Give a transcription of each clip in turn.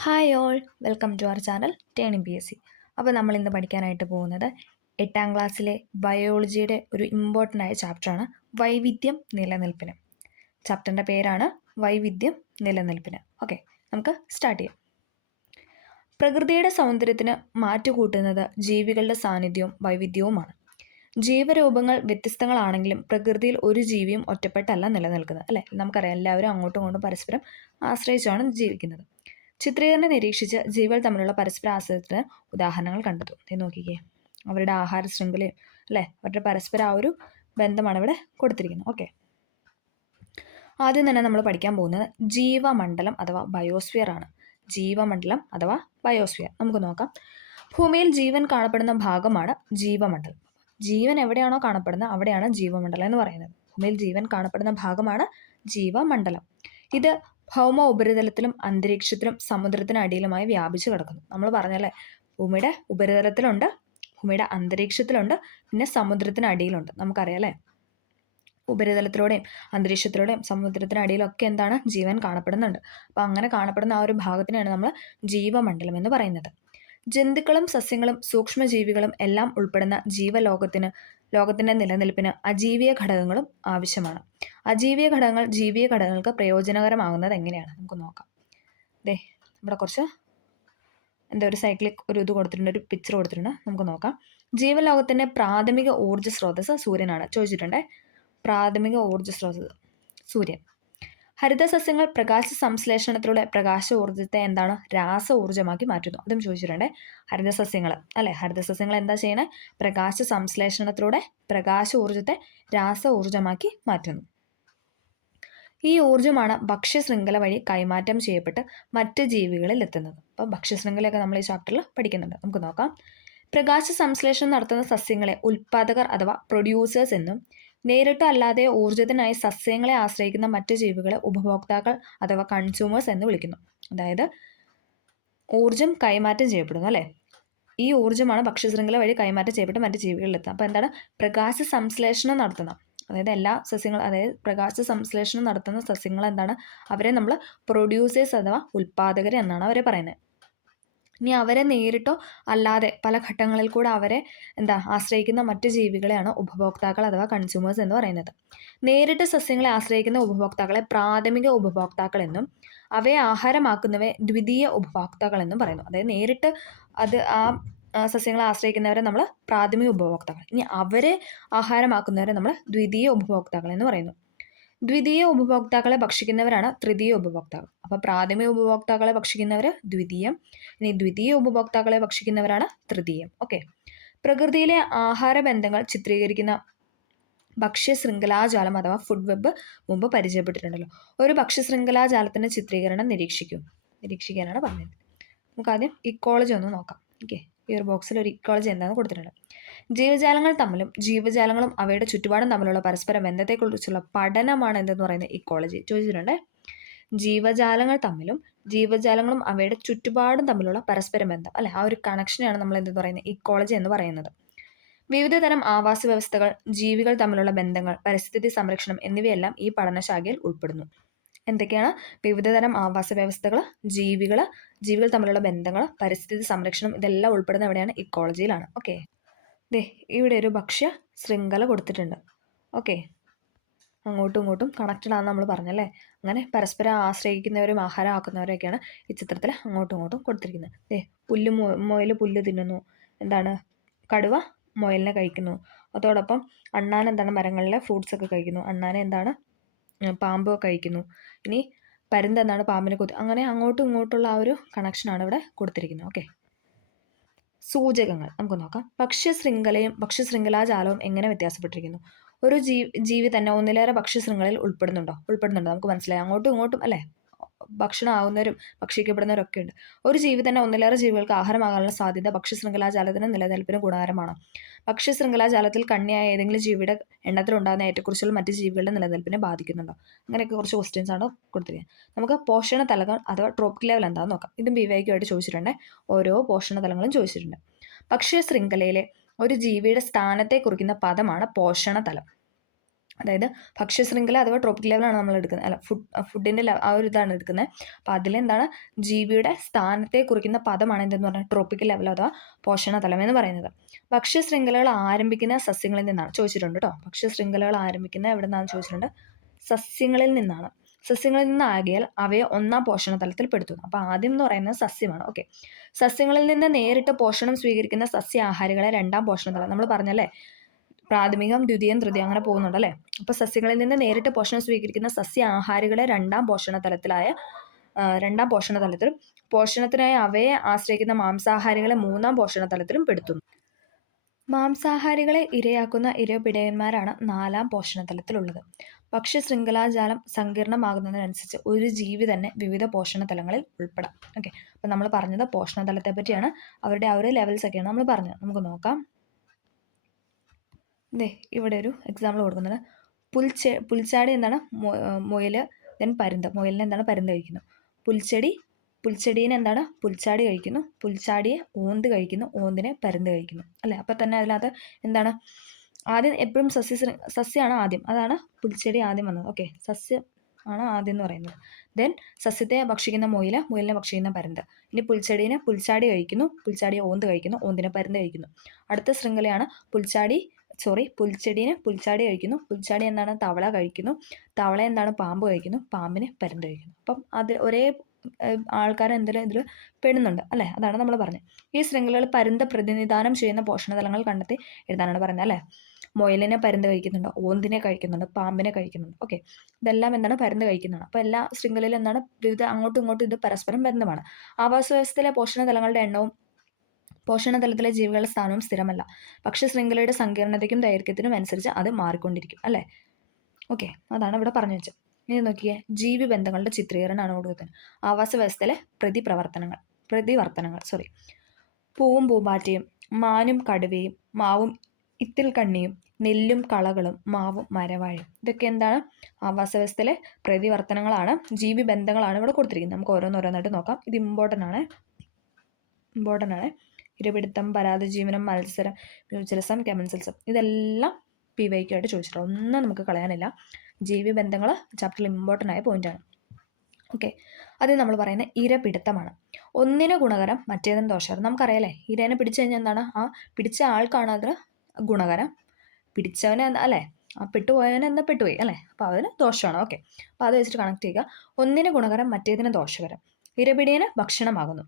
Hi all, welcome to our channel turning PSC. അപ്പോൾ നമ്മൾ ഇന്ന് പഠിക്കാനായിട്ട് പോകുന്നത് 8ാം ക്ലാസ്സിലെ ബയോളജിയുടെ ഒരു ഇമ്പോർട്ടൻ്റ് ആയ ചാപ്റ്ററാണ് വൈവിധ്യം നിലനിൽപ്പിന്. ചാപ്റ്ററിൻ്റെ പേരാണ് വൈവിധ്യം നിലനിൽപ്പിന്. ഓക്കെ, നമുക്ക് സ്റ്റാർട്ട് ചെയ്യാം. പ്രകൃതിയുടെ സൗന്ദര്യത്തിന് മാറ്റുകൂട്ടുന്നത് ജീവികളുടെ സാന്നിധ്യവും വൈവിധ്യവുമാണ്. ജീവരൂപങ്ങൾ വ്യത്യസ്തങ്ങളാണെങ്കിലും പ്രകൃതിയിൽ ഒരു ജീവിയും ഒറ്റപ്പെട്ടല്ല നിലനിൽക്കുന്നത്, അല്ലേ? നമുക്കറിയാം, എല്ലാവരും അങ്ങോട്ടും ഇങ്ങോട്ടും പരസ്പരം ആശ്രയിച്ചാണ് ജീവിക്കുന്നത്. ചിത്രീകരണം നിരീക്ഷിച്ച് ജീവികൾ തമ്മിലുള്ള പരസ്പര ആശ്രയത്തിന് ഉദാഹരണങ്ങൾ കണ്ടെത്തും. ഇത് നോക്കിക്കേ, അവരുടെ ആഹാര ശൃംഖലയും അല്ലേ, അവരുടെ പരസ്പര ആ ഒരു ബന്ധമാണ് ഇവിടെ കൊടുത്തിരിക്കുന്നത്. ഓക്കെ, ആദ്യം തന്നെ നമ്മൾ പഠിക്കാൻ പോകുന്നത് ജീവമണ്ഡലം അഥവാ ബയോസ്ഫിയർ ആണ്. ജീവമണ്ഡലം അഥവാ ബയോസ്ഫിയർ നമുക്ക് നോക്കാം. ഭൂമിയിൽ ജീവൻ കാണപ്പെടുന്ന ഭാഗമാണ് ജീവമണ്ഡലം. ജീവൻ എവിടെയാണോ കാണപ്പെടുന്നത് അവിടെയാണ് ജീവമണ്ഡലം എന്ന് പറയുന്നത്. ഭൂമിയിൽ ജീവൻ കാണപ്പെടുന്ന ഭാഗമാണ് ജീവമണ്ഡലം. ഇത് ഭൗമ ഉപരിതലത്തിലും അന്തരീക്ഷത്തിലും സമുദ്രത്തിന് അടിയിലുമായി വ്യാപിച്ചു കിടക്കുന്നു. നമ്മൾ പറഞ്ഞല്ലേ, ഭൂമിയുടെ ഉപരിതലത്തിലുണ്ട്, ഭൂമിയുടെ അന്തരീക്ഷത്തിലുണ്ട്, പിന്നെ സമുദ്രത്തിന് അടിയിലുണ്ട്. നമുക്കറിയാം അല്ലേ, ഉപരിതലത്തിലൂടെയും അന്തരീക്ഷത്തിലൂടെയും സമുദ്രത്തിന് അടിയിലൊക്കെ എന്താണ്, ജീവൻ കാണപ്പെടുന്നുണ്ട്. അപ്പം അങ്ങനെ കാണപ്പെടുന്ന ആ ഒരു ഭാഗത്തിനാണ് നമ്മൾ ജീവമണ്ഡലം എന്ന് പറയുന്നത്. ജന്തുക്കളും സസ്യങ്ങളും സൂക്ഷ്മജീവികളും എല്ലാം ഉൾപ്പെടുന്ന ലോകത്തിൻ്റെ നിലനിൽപ്പിന് അജീവീയ ഘടകങ്ങളും ആവശ്യമാണ്. അജീവീയ ഘടകങ്ങൾ ജീവീയ ഘടകങ്ങൾക്ക് പ്രയോജനകരമാകുന്നത് എങ്ങനെയാണ് നമുക്ക് നോക്കാം. ഇവിടെ കുറച്ച് ഒരു സൈക്ലിക് ഇത് കൊടുത്തിട്ടുണ്ട്, ഒരു പിക്ചർ കൊടുത്തിട്ടുണ്ട്, നമുക്ക് നോക്കാം. ജീവലോകത്തിൻ്റെ പ്രാഥമിക ഊർജ്ജ സ്രോതസ് സൂര്യനാണ്. ചോദിച്ചിട്ടുണ്ട്, പ്രാഥമിക ഊർജ്ജ സ്രോതസ് സൂര്യൻ. ഹരിതസസ്യങ്ങൾ പ്രകാശ സംശ്ലേഷണത്തിലൂടെ പ്രകാശ ഊർജ്ജത്തെ എന്താണ്, രാസ ഊർജ്ജമാക്കി മാറ്റുന്നു. അതും ചോദിച്ചിട്ടുണ്ട്. ഹരിതസസ്യങ്ങൾ അല്ലെ, ഹരിതസസ്യങ്ങൾ എന്താ ചെയ്യണേ, പ്രകാശ സംശ്ലേഷണത്തിലൂടെ പ്രകാശ ഊർജ്ജത്തെ രാസ ഊർജ്ജമാക്കി മാറ്റുന്നു. ഈ ഊർജ്ജമാണ് ഭക്ഷ്യശൃംഖല വഴി കൈമാറ്റം ചെയ്യപ്പെട്ട് മറ്റ് ജീവികളിൽ എത്തുന്നത്. അപ്പോൾ ഭക്ഷ്യശൃംഖലയൊക്കെ നമ്മൾ ഈ ചാപ്റ്ററിൽ പഠിക്കുന്നുണ്ട്. നമുക്ക് നോക്കാം. പ്രകാശ സംശ്ലേഷണം നടത്തുന്ന സസ്യങ്ങളെ ഉൽപ്പാദകർ അഥവാ പ്രൊഡ്യൂസേഴ്സ് എന്നും നേരിട്ടോ അല്ലാതെ ഊർജ്ജത്തിനായി സസ്യങ്ങളെ ആശ്രയിക്കുന്ന മറ്റ് ജീവികളെ ഉപഭോക്താക്കൾ അഥവാ കൺസ്യൂമേഴ്സ് എന്ന് വിളിക്കുന്നു. അതായത് ഊർജ്ജം കൈമാറ്റം ചെയ്യപ്പെടുന്നു അല്ലേ, ഈ ഊർജ്ജമാണ് ഭക്ഷ്യശൃംഖല വഴി കൈമാറ്റം ചെയ്യപ്പെട്ട് മറ്റ് ജീവികളിലെത്തുക. അപ്പോൾ എന്താണ്, പ്രകാശ സംശ്ലേഷണം നടത്തുന്ന, അതായത് എല്ലാ സസ്യങ്ങളും, അതായത് പ്രകാശ സംശ്ലേഷണം നടത്തുന്ന സസ്യങ്ങൾ എന്താണ്, അവരെ നമ്മൾ പ്രൊഡ്യൂസേഴ്സ് അഥവാ ഉൽപ്പാദകർ എന്നാണ് അവരെ പറയുന്നത്. ഇനി അവരെ നേരിട്ടോ അല്ലാതെ പല ഘട്ടങ്ങളിൽ കൂടെ അവരെ ആശ്രയിക്കുന്ന മറ്റ് ജീവികളെയാണ് ഉപഭോക്താക്കൾ അഥവാ കൺസ്യൂമേഴ്സ് എന്ന് പറയുന്നത്. നേരിട്ട് സസ്യങ്ങളെ ആശ്രയിക്കുന്ന ഉപഭോക്താക്കളെ പ്രാഥമിക ഉപഭോക്താക്കൾ എന്നും അവയെ ആഹാരമാക്കുന്നവയെ ദ്വിതീയ ഉപഭോക്താക്കൾ എന്നും പറയുന്നു. അതായത് നേരിട്ട് ആ സസ്യങ്ങളെ ആശ്രയിക്കുന്നവരെ നമ്മൾ പ്രാഥമിക ഉപഭോക്താക്കൾ, ഇനി അവരെ ആഹാരമാക്കുന്നവരെ നമ്മൾ ദ്വിതീയ ഉപഭോക്താക്കൾ എന്ന് പറയുന്നു. ദ്വിതീയ ഉപഭോക്താക്കളെ ഭക്ഷിക്കുന്നവരാണ് തൃതീയ ഉപഭോക്താക്കൾ. അപ്പോൾ പ്രാഥമിക ഉപഭോക്താക്കളെ ഭക്ഷിക്കുന്നവർ ദ്വിതീയം, ഇനി ദ്വിതീയ ഉപഭോക്താക്കളെ ഭക്ഷിക്കുന്നവരാണ് തൃതീയം. ഓക്കെ, പ്രകൃതിയിലെ ആഹാര ബന്ധങ്ങൾ ചിത്രീകരിക്കുന്ന ഭക്ഷ്യശൃംഖലാജാലം അഥവാ ഫുഡ് വെബ് മുമ്പ് പരിചയപ്പെട്ടിട്ടുണ്ടല്ലോ. ഒരു ഭക്ഷ്യശൃംഖലാജാലത്തിൻ്റെ ചിത്രീകരണം നിരീക്ഷിക്കാനാണ് പറഞ്ഞത്. നമുക്ക് ആദ്യം ഇക്കോളജി ഒന്ന് നോക്കാം. ഓക്കെ, ഈ ഒരു ബോക്സിൽ ഒരു ഇക്കോളജി എന്താണെന്ന് കൊടുത്തിട്ടുണ്ട്. ജീവജാലങ്ങൾ തമ്മിലും ജീവജാലങ്ങളും അവയുടെ ചുറ്റുപാടും തമ്മിലുള്ള പരസ്പര ബന്ധത്തെക്കുറിച്ചുള്ള പഠനമാണ് എന്തെന്ന് പറയുന്നത് ഇക്കോളജി. ചോദിച്ചിട്ടുണ്ട്, ജീവജാലങ്ങൾ തമ്മിലും ജീവജാലങ്ങളും അവയുടെ ചുറ്റുപാടും തമ്മിലുള്ള പരസ്പര ബന്ധം അല്ലെ, ആ ഒരു കണക്ഷനെയാണ് നമ്മൾ എന്തെന്ന് പറയുന്നത് ഇക്കോളജി എന്ന് പറയുന്നത്. വിവിധ തരം ആവാസ വ്യവസ്ഥകൾ, ജീവികൾ തമ്മിലുള്ള ബന്ധങ്ങൾ, പരിസ്ഥിതി സംരക്ഷണം എന്നിവയെല്ലാം ഈ പഠനശാഖയിൽ ഉൾപ്പെടുന്നു. എന്തൊക്കെയാണ്? വിവിധ തരം ആവാസ വ്യവസ്ഥകൾ, ജീവികൾ തമ്മിലുള്ള ബന്ധങ്ങൾ, പരിസ്ഥിതി സംരക്ഷണം, ഇതെല്ലാം ഉൾപ്പെടുന്ന എവിടെയാണ്, ഇക്കോളജിയിലാണ്. ഓക്കെ, ഇവിടെ ഒരു ഭക്ഷ്യ ശൃംഖല കൊടുത്തിട്ടുണ്ട്. ഓക്കെ, അങ്ങോട്ടും ഇങ്ങോട്ടും കണക്റ്റഡ് ആണെന്ന് നമ്മൾ പറഞ്ഞല്ലേ. അങ്ങനെ പരസ്പരം ആശ്രയിക്കുന്നവരും ആഹാരം ആക്കുന്നവരൊക്കെയാണ് ഈ ചിത്രത്തിൽ അങ്ങോട്ടും ഇങ്ങോട്ടും കൊടുത്തിരിക്കുന്നത്. മുയൽ പുല്ല് തിന്നുന്നു, കടുവ മുയലിനെ കഴിക്കുന്നു. അതോടൊപ്പം അണ്ണാൻ മരങ്ങളിലെ ഫ്രൂട്ട്സ് ഒക്കെ കഴിക്കുന്നു. അണ്ണാനെ പാമ്പ് കഴിക്കുന്നു. ഇനി പരുന്ത് പാമ്പിനെ കൊത്തി, അങ്ങനെ അങ്ങോട്ടും ഇങ്ങോട്ടുള്ള ആ ഒരു കണക്ഷനാണ് ഇവിടെ കൊടുത്തിരിക്കുന്നത്. ഓക്കെ, സൂചകങ്ങൾ നമുക്ക് നോക്കാം. ഭക്ഷ്യശൃംഖലാജാലവും എങ്ങനെ വ്യത്യാസപ്പെട്ടിരിക്കുന്നു. ഒരു ജീവി തന്നെ ഒന്നിലേറെ ഭക്ഷ്യശൃംഖലയിൽ ഉൾപ്പെടുന്നുണ്ടോ? നമുക്ക് മനസ്സിലായി, അങ്ങോട്ടും ഇങ്ങോട്ടും അല്ലേ, ഭക്ഷണം ആവുന്നവരും ഭക്ഷിക്കപ്പെടുന്നവരും ഒക്കെ ഉണ്ട്. ഒരു ജീവി തന്നെ ഒന്നിലേറെ ജീവികൾക്ക് ആഹാരമാകാനുള്ള സാധ്യത ഭക്ഷ്യശൃംഖലാജാലത്തിന് നിലനിൽപ്പിന് ഗുണകരമാണ്. ഭക്ഷ്യശൃംഖലാജാലത്തിൽ കണ്ണിയായ ഏതെങ്കിലും ജീവിയുടെ എണ്ണത്തിലുണ്ടാകുന്ന ഏറ്റക്കുറച്ചിൽ മറ്റ് ജീവികളുടെ നിലനിൽപ്പിനെ ബാധിക്കുന്നുണ്ടോ? അങ്ങനെയൊക്കെ കുറച്ച് ക്വസ്റ്റ്യൻസ് ആണ് കൊടുത്തിരിക്കുന്നത്. നമുക്ക് പോഷണ തലങ്ങൾ അഥവാ ട്രോപ്പിക് ലെവൽ എന്താണെന്ന് നോക്കാം. ഇതും BYQ ആയിട്ട് ചോദിച്ചിട്ടുണ്ട്. ഓരോ പോഷണ തലങ്ങളും ചോദിച്ചിട്ടുണ്ട്. ഭക്ഷ്യശൃംഖലയിലെ ഒരു ജീവിയുടെ സ്ഥാനത്തെ കുറിക്കുന്ന പദമാണ് പോഷണ തലം. അതായത് ഭക്ഷ്യശൃംഖല അഥവാ ട്രോപ്പിക് ലെവലാണ് നമ്മൾ എടുക്കുന്നത്, അല്ല ഫുഡിൻ്റെ ആ ഒരു ഇതാണ് എടുക്കുന്നത്. അപ്പോൾ അതിലെന്താണ് ജീവിയുടെ സ്ഥാനത്തെ കുറിക്കുന്ന പദമാണ് എന്തെന്ന് പറഞ്ഞാൽ ട്രോപ്പിക്കൽ ലെവൽ അഥവാ പോഷണതലം എന്ന് പറയുന്നത്. ഭക്ഷ്യശൃംഖലകൾ ആരംഭിക്കുന്ന സസ്യങ്ങളിൽ നിന്നാണ് ചോദിച്ചിട്ടുണ്ട് കേട്ടോ. ഭക്ഷ്യശൃംഖലകൾ ആരംഭിക്കുന്ന എവിടെ നിന്നാണ് ചോദിച്ചിട്ടുണ്ട്? സസ്യങ്ങളിൽ നിന്നാണ്. സസ്യങ്ങളിൽ നിന്നാകിയാൽ അവയെ ഒന്നാം പോഷണതലത്തിൽ പെടുത്തുന്നു. അപ്പോൾ ആദ്യം എന്ന് പറയുന്നത് സസ്യമാണ്. ഓക്കെ, സസ്യങ്ങളിൽ നിന്ന് നേരിട്ട് പോഷണം സ്വീകരിക്കുന്ന സസ്യാഹാരികളെ രണ്ടാം പോഷണതലം, നമ്മൾ പറഞ്ഞല്ലേ പ്രാഥമികം, ദ്വിതീയം, തൃതീയം അങ്ങനെ പോകുന്നുണ്ട് അല്ലേ. അപ്പോൾ സസ്യങ്ങളിൽ നിന്ന് നേരിട്ട് പോഷണം സ്വീകരിക്കുന്ന സസ്യാഹാരികളെ രണ്ടാം പോഷണതലത്തിലും പോഷണത്തിനായി അവയെ ആശ്രയിക്കുന്ന മാംസാഹാരികളെ മൂന്നാം പോഷണതലത്തിലും പെടുത്തുന്നു. മാംസാഹാരികളെ ഇരയാക്കുന്ന ഇരപിടയന്മാരാണ് നാലാം പോഷണതലത്തിലുള്ളത്. ഭക്ഷ്യശൃംഖലാജാലം സങ്കീർണമാകുന്നതിനനുസരിച്ച് ഒരു ജീവി തന്നെ വിവിധ പോഷണതലങ്ങളിൽ ഉൾപ്പെടാം. ഓക്കെ, അപ്പം നമ്മൾ പറഞ്ഞത് പോഷണതലത്തെ പറ്റിയാണ്. അവരുടെ ആ ഒരു ലെവൽസ് ഒക്കെയാണ് നമ്മൾ പറഞ്ഞത്. നമുക്ക് നോക്കാം. ഇവിടെ ഒരു എക്സാമ്പിൾ കൊടുക്കുന്നത് പുൽച്ചാടി എന്താണ്? മുയൽ, ദെൻ പരുന്ത്. മുയലിനെ എന്താണ്? പരുന്ത് കഴിക്കുന്നു. പുൽച്ചെടീനെ എന്താണ്? പുൽച്ചാടി കഴിക്കുന്നു. പുൽച്ചാടിയെ ഓന്ത് കഴിക്കുന്നു. ഓന്തിനെ പരുന്ത് കഴിക്കുന്നു അല്ലേ. അപ്പം തന്നെ അതിനകത്ത് എന്താണ്? ആദ്യം എപ്പോഴും സസ്യമാണ് ആദ്യം, അതാണ് പുൽച്ചെടി ആദ്യം വന്നത്. ഓക്കെ, സസ്യം ആണ് ആദ്യം എന്ന് പറയുന്നത്. ദെൻ സസ്യത്തെ ഭക്ഷിക്കുന്ന മുയലിനെ ഭക്ഷിക്കുന്ന പരുന്ത്. ഇനി പുൽച്ചെടീനെ പുൽച്ചാടി കഴിക്കുന്നു. പുൽച്ചാടിയെ ഓന്ത് കഴിക്കുന്നു. ഓന്തിനെ പരുന്ത് കഴിക്കുന്നു. അടുത്ത ശൃംഖലയാണ് പുൽച്ചെടീനെ പുൽച്ചാടി കഴിക്കുന്നു. പുൽച്ചാടി എന്താണ്? തവള കഴിക്കുന്നു. തവള എന്താണ്? പാമ്പ് കഴിക്കുന്നു. പാമ്പിനെ പരുന്ത് കഴിക്കുന്നു. അപ്പം അത് ഒരേ ആൾക്കാർ എന്തെങ്കിലും ഇതിൽ പെടുന്നുണ്ട് അല്ലേ. അതാണ് നമ്മൾ പറഞ്ഞത്. ഈ ശൃംഖലകൾ പരുന്ത് പ്രതിനിധാനം ചെയ്യുന്ന പോഷണതലങ്ങൾ കണ്ടെത്തി എഴുതാനാണ് പറയുന്നത് അല്ലേ. മുയലിനെ പരുന്ത് കഴിക്കുന്നുണ്ട്, ഓന്തിനെ കഴിക്കുന്നുണ്ട്, പാമ്പിനെ കഴിക്കുന്നുണ്ട്. ഓക്കെ, ഇതെല്ലാം എന്താണ്? പരുന്ത് കഴിക്കുന്നതാണ്. അപ്പോൾ എല്ലാ ശൃംഖലയിലും എന്താണ്? വിവിധ അങ്ങോട്ടും ഇങ്ങോട്ടും ഇത് പരസ്പരം ബന്ധമാണ്. ആവാസ വ്യവസ്ഥയിലെ പോഷണതലങ്ങളുടെ എണ്ണവും പോഷണതലത്തിലെ ജീവികളുടെ സ്ഥാനവും സ്ഥിരമല്ല. ഭക്ഷ്യശൃംഖലയുടെ സങ്കീർണതയ്ക്കും ദൈർഘ്യത്തിനും അനുസരിച്ച് അത് മാറിക്കൊണ്ടിരിക്കും അല്ലേ. ഓക്കെ, അതാണ് ഇവിടെ പറഞ്ഞു വെച്ചത്. ഇനി നോക്കിയേ, ജീവിബന്ധങ്ങളുടെ ചിത്രീകരണമാണ് കൊടുക്കുന്നത്. ആവാസ വ്യവസ്ഥയിലെ പ്രതിവർത്തനങ്ങൾ പൂവും പൂമ്പാറ്റയും, മാനും കടുവയും, മാവും ഇത്തിൽക്കണ്ണിയും, നെല്ലും കളകളും, മാവും മരവാഴയും. ഇതൊക്കെ എന്താണ്? ആവാസ വ്യവസ്ഥയിലെ പ്രതിവർത്തനങ്ങളാണ്, ജീവിബന്ധങ്ങളാണ് ഇവിടെ കൊടുത്തിരിക്കുന്നത്. നമുക്ക് ഓരോന്നോരോന്നായിട്ട് നോക്കാം. ഇത് ഇമ്പോർട്ടൻ്റ് ആണ്. ഇരപിടുത്തം, പരാദജീവനം, മത്സരം, മ്യൂച്വലിസം, കമൻസൽസം, ഇതെല്ലാം PYQ ആയിട്ട് ചോദിച്ചിട്ടുണ്ട്. ഒന്നും നമുക്ക് കളയാനില്ല. ജീവിബന്ധങ്ങൾ ചാപ്റ്ററിൽ ഇമ്പോർട്ടൻ്റ് ആയ പോയിന്റാണ്. ഓക്കെ, അത് നമ്മൾ പറയുന്ന ഇരപിടുത്തമാണ്. ഒന്നിന് ഗുണകരം മറ്റേതിന് ദോഷകരം. നമുക്കറിയാലേ, ഇരേനെ പിടിച്ചു കഴിഞ്ഞാൽ എന്താണ്? ആ പിടിച്ച ആൾക്കാണ് അതിന് ഗുണകരം, പിടിച്ചവന് അല്ലേ, ആ പെട്ടുപോയവന് എന്താ പെട്ടുപോയി അല്ലേ, അപ്പോൾ അതിന് ദോഷമാണ്. ഓക്കെ, അപ്പോൾ അത് വെച്ചിട്ട് കണക്ട് ചെയ്യുക. ഒന്നിന് ഗുണകരം മറ്റേതിന് ദോഷകരം. ഇരപിടിയന് ഭക്ഷണമാകുന്നു.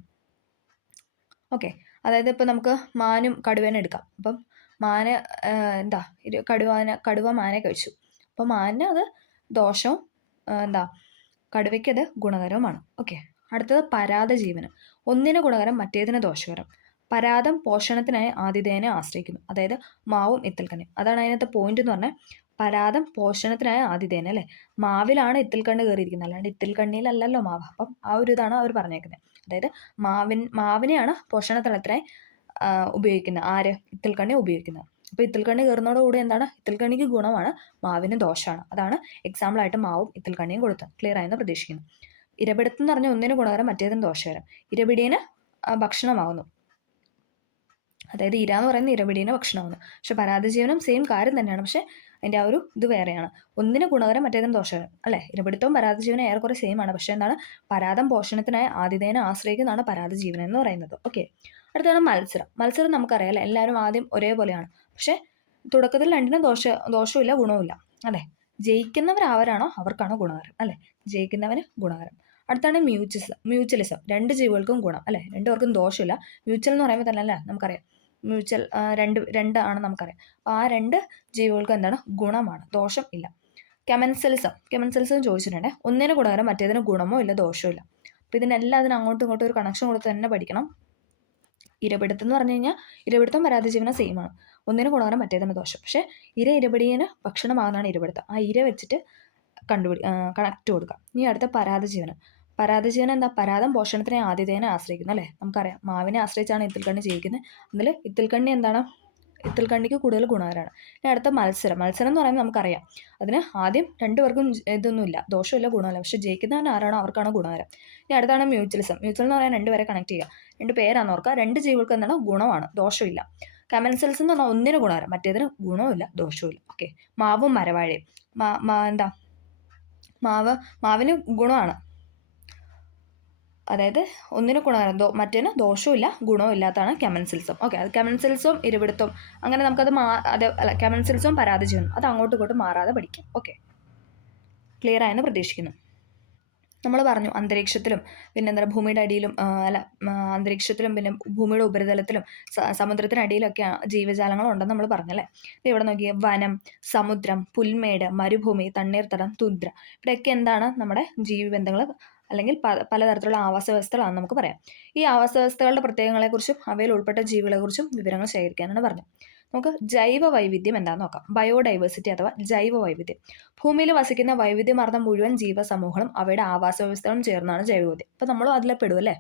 ഓക്കെ, അതായത് ഇപ്പോൾ നമുക്ക് മാനും കടുവേനെ എടുക്കാം. അപ്പം മാന് കടുവ മാനെ കഴിച്ചു. അപ്പോൾ മാനിന് അത് ദോഷവും കടുവയ്ക്കത് ഗുണകരവുമാണ്. ഓക്കെ, അടുത്തത് പരാദജീവനം. ഒന്നിന് ഗുണകരം മറ്റേതിന് ദോഷകരം. പരാദം പോഷണത്തിനായി ആതിഥേയനെ ആശ്രയിക്കുന്നു. അതായത് മാവും ഇത്തിൽക്കണ്ണിയും. അതാണ് അതിനകത്ത് പോയിന്റ് എന്ന് പറഞ്ഞാൽ, പരാദം പോഷണത്തിനായ ആതിഥേയനെ അല്ലേ. മാവിലാണ് ഇത്തിൽക്കണ്ണ് കയറിയിരിക്കുന്നത്, അല്ലാണ്ട് ഇത്തിൽക്കണ്ണിയിലല്ലല്ലോ മാവ്. അപ്പം ആ ഒരു ഇതാണ് അവർ പറഞ്ഞേക്കുന്നത്. അതായത് മാവിനെയാണ് പോഷണതലത്തിനായി ഉപയോഗിക്കുന്നത്. ആര്? ഇത്തിൽക്കണ്ണി ഉപയോഗിക്കുന്നത്. അപ്പോൾ ഇത്തിൽക്കണ്ണി കയറുന്നതോടുകൂടി എന്താണ്? ഇത്തിൽക്കണ്ണിക്ക് ഗുണമാണ്, മാവിന് ദോഷമാണ്. അതാണ് എക്സാമ്പിളായിട്ട് മാവും ഇത്തിൽക്കണ്ണിയും കൊടുത്തത്. ക്ലിയർ ആയെന്ന് പ്രതീക്ഷിക്കുന്നു. ഇരപിടുത്തം എന്ന് പറഞ്ഞാൽ ഒന്നിന് ഗുണകരം മറ്റേതിന് ദോഷകരം. ഇരപിടിയന് ഭക്ഷണമാകുന്നു. അതായത് ഇര എന്ന് പറയുന്നത് ഇരപിടിയന് ഭക്ഷണമാകുന്നു. പക്ഷെ പരാദജീവനം സെയിം കാര്യം തന്നെയാണ്, പക്ഷെ അതിൻ്റെ ആ ഒരു ഇത് വേറെയാണ്. ഒന്നിന് ഗുണകരം മറ്റേതിന് ദോഷകരം അല്ലേ. ഇരപിടുത്തവും പരാദജീവനം ഏറെക്കുറെ സെയിം ആണ്. പക്ഷേ എന്താണ്? പരാദം പോഷണത്തിനായി ആതിഥേയനെ ആശ്രയിക്കുന്നതാണ് പരാദജീവനം എന്ന് പറയുന്നത്. ഓക്കെ, അടുത്താണ് മത്സരം നമുക്കറിയാം അല്ലേ. എല്ലാവരും ആദ്യം ഒരേപോലെയാണ്, പക്ഷെ തുടക്കത്തിൽ രണ്ടിനും ദോഷമില്ല ഗുണവുമില്ല അല്ലേ. ജയിക്കുന്നവരാരാണോ അവർക്കാണ് ഗുണകരം അല്ലേ. ജയിക്കുന്നവന് ഗുണകരം. അടുത്താണ് മ്യൂച്വലിസം. രണ്ട് ജീവികൾക്കും ഗുണം അല്ലേ, രണ്ടുപേർക്കും ദോഷമില്ല. മ്യൂച്വൽ എന്ന് പറയുമ്പോൾ തന്നെ അല്ലേ നമുക്കറിയാം, മ്യൂച്വൽ രണ്ട് ആണ് നമുക്കറിയാം. അപ്പോൾ ആ രണ്ട് ജീവികൾക്കും എന്താണ്? ഗുണമാണ്, ദോഷം ഇല്ല. കെമൻസലിസം ചോദിച്ചിട്ടുണ്ട്. ഒന്നിന് ഗുണകരം മറ്റേതിന് ഗുണമോ ഇല്ല ദോഷമോ ഇല്ല. അപ്പോൾ ഇതിനെല്ലാം അതിന് അങ്ങോട്ടും ഇങ്ങോട്ടും ഒരു കണക്ഷൻ കൊടുത്ത് തന്നെ പഠിക്കണം. ഇരപിടുത്തം എന്ന് പറഞ്ഞു കഴിഞ്ഞാൽ ഇരപിടുത്തം പരാദജീവനം സെയിമാണ്. ഒന്നിന് ഗുണകരം മറ്റേതിന് ദോഷം. പക്ഷേ ഇരപിടിയന് ഭക്ഷണമാകുന്നതാണ് ഇരപിടുത്തം. ആ ഇര വെച്ചിട്ട് കണക്ട് കൊടുക്കുക. ഇനി അടുത്ത പരാദജീവനം എന്താ? പരാദം പോഷണത്തിനെ ആതിഥേയനെ ആശ്രയിക്കുന്നു അല്ലേ. നമുക്കറിയാം മാവിനെ ആശ്രയിച്ചാണ് ഇത്തിൽക്കണ്ണി ജീവിക്കുന്നത്. അതിൽ ഇത്തിൽക്കണ്ണി എന്താണ്? ഇത്തിൽക്കണ്ണിക്ക് കൂടുതൽ ഗുണകരമാണ്. ഇനി അടുത്ത മത്സരം എന്ന് പറയുമ്പോൾ നമുക്കറിയാം, അതിന് ആദ്യം രണ്ടുപേർക്കും ഇതൊന്നുമില്ല, ദോഷമില്ല ഗുണമില്ല. പക്ഷേ ജയിക്കുന്നവൻ ആരാണോ അവർക്കാണ് ഗുണകരം. ഇനി അടുത്താണ് മ്യൂച്വൽ എന്ന് പറയാൻ രണ്ടുപേരെ കണക്ട് ചെയ്യുക. രണ്ട് പേരാണെന്ന് ഓർക്കുക. രണ്ട് ജീവികൾക്ക് എന്താണ്? ഗുണമാണ്, ദോഷമില്ല. കമൻസൽസ് എന്ന് പറഞ്ഞാൽ ഒന്നിന് ഗുണകരം, മറ്റേതിന് ഗുണവുമില്ല ദോഷവുമില്ല. ഓക്കെ. മാവും മരവാഴയും എന്താ മാവിന് ഗുണമാണ്, അതായത് ഒന്നിന് ഗുണകരം മറ്റേന് ദോഷവും ഇല്ല ഗുണവും ഇല്ലാത്തതാണ് കമൻസിൽസം. ഓക്കെ. അത് കമൻസിൽസവും ഇരുവിടുത്തും അങ്ങനെ നമുക്കത് അല്ല കമൻസിൽസവും പരാതിചിഹ്നം അത് അങ്ങോട്ടും ഇങ്ങോട്ടും മാറാതെ പഠിക്കാം. ഓക്കെ. ക്ലിയർ ആയെന്ന് പ്രതീക്ഷിക്കുന്നു. നമ്മൾ പറഞ്ഞു അന്തരീക്ഷത്തിലും പിന്നെ എന്താ ഭൂമിയുടെ അടിയിലും അന്തരീക്ഷത്തിലും പിന്നെ ഭൂമിയുടെ ഉപരിതലത്തിലും സമുദ്രത്തിനടിയിലൊക്കെ ജീവജാലങ്ങളുണ്ടെന്ന് നമ്മൾ പറഞ്ഞല്ലേ. ഇവിടെ നോക്കിയേ, വനം, സമുദ്രം, പുൽമേട്, മരുഭൂമി, തണ്ണീർത്തടം, തുദ്ര, ഇവിടെയൊക്കെ എന്താണ് നമ്മുടെ ജീവിബന്ധങ്ങൾ അല്ലെങ്കിൽ പലതരത്തിലുള്ള ആവാസ വ്യവസ്ഥകളാണ് നമുക്ക് പറയാം. ഈ ആവാസ വ്യവസ്ഥകളുടെ പ്രത്യേകങ്ങളെക്കുറിച്ചും അവയിൽ ഉൾപ്പെട്ട ജീവികളെക്കുറിച്ചും വിവരങ്ങൾ ശേഖരിക്കാനാണ് പറഞ്ഞത്. നമുക്ക് ജൈവ വൈവിധ്യം എന്താണെന്ന് നോക്കാം. ബയോഡൈവേഴ്സിറ്റി അഥവാ ജൈവ വൈവിധ്യം. ഭൂമിയിൽ വസിക്കുന്ന വൈവിധ്യമാർന്ന മുഴുവൻ ജീവസമൂഹങ്ങളും അവയുടെ ആവാസ വ്യവസ്ഥകളും ചേർന്നാണ് ജൈവവൈവിധ്യം. ഇപ്പം നമ്മളും അതിലെ പെടും അല്ലേ.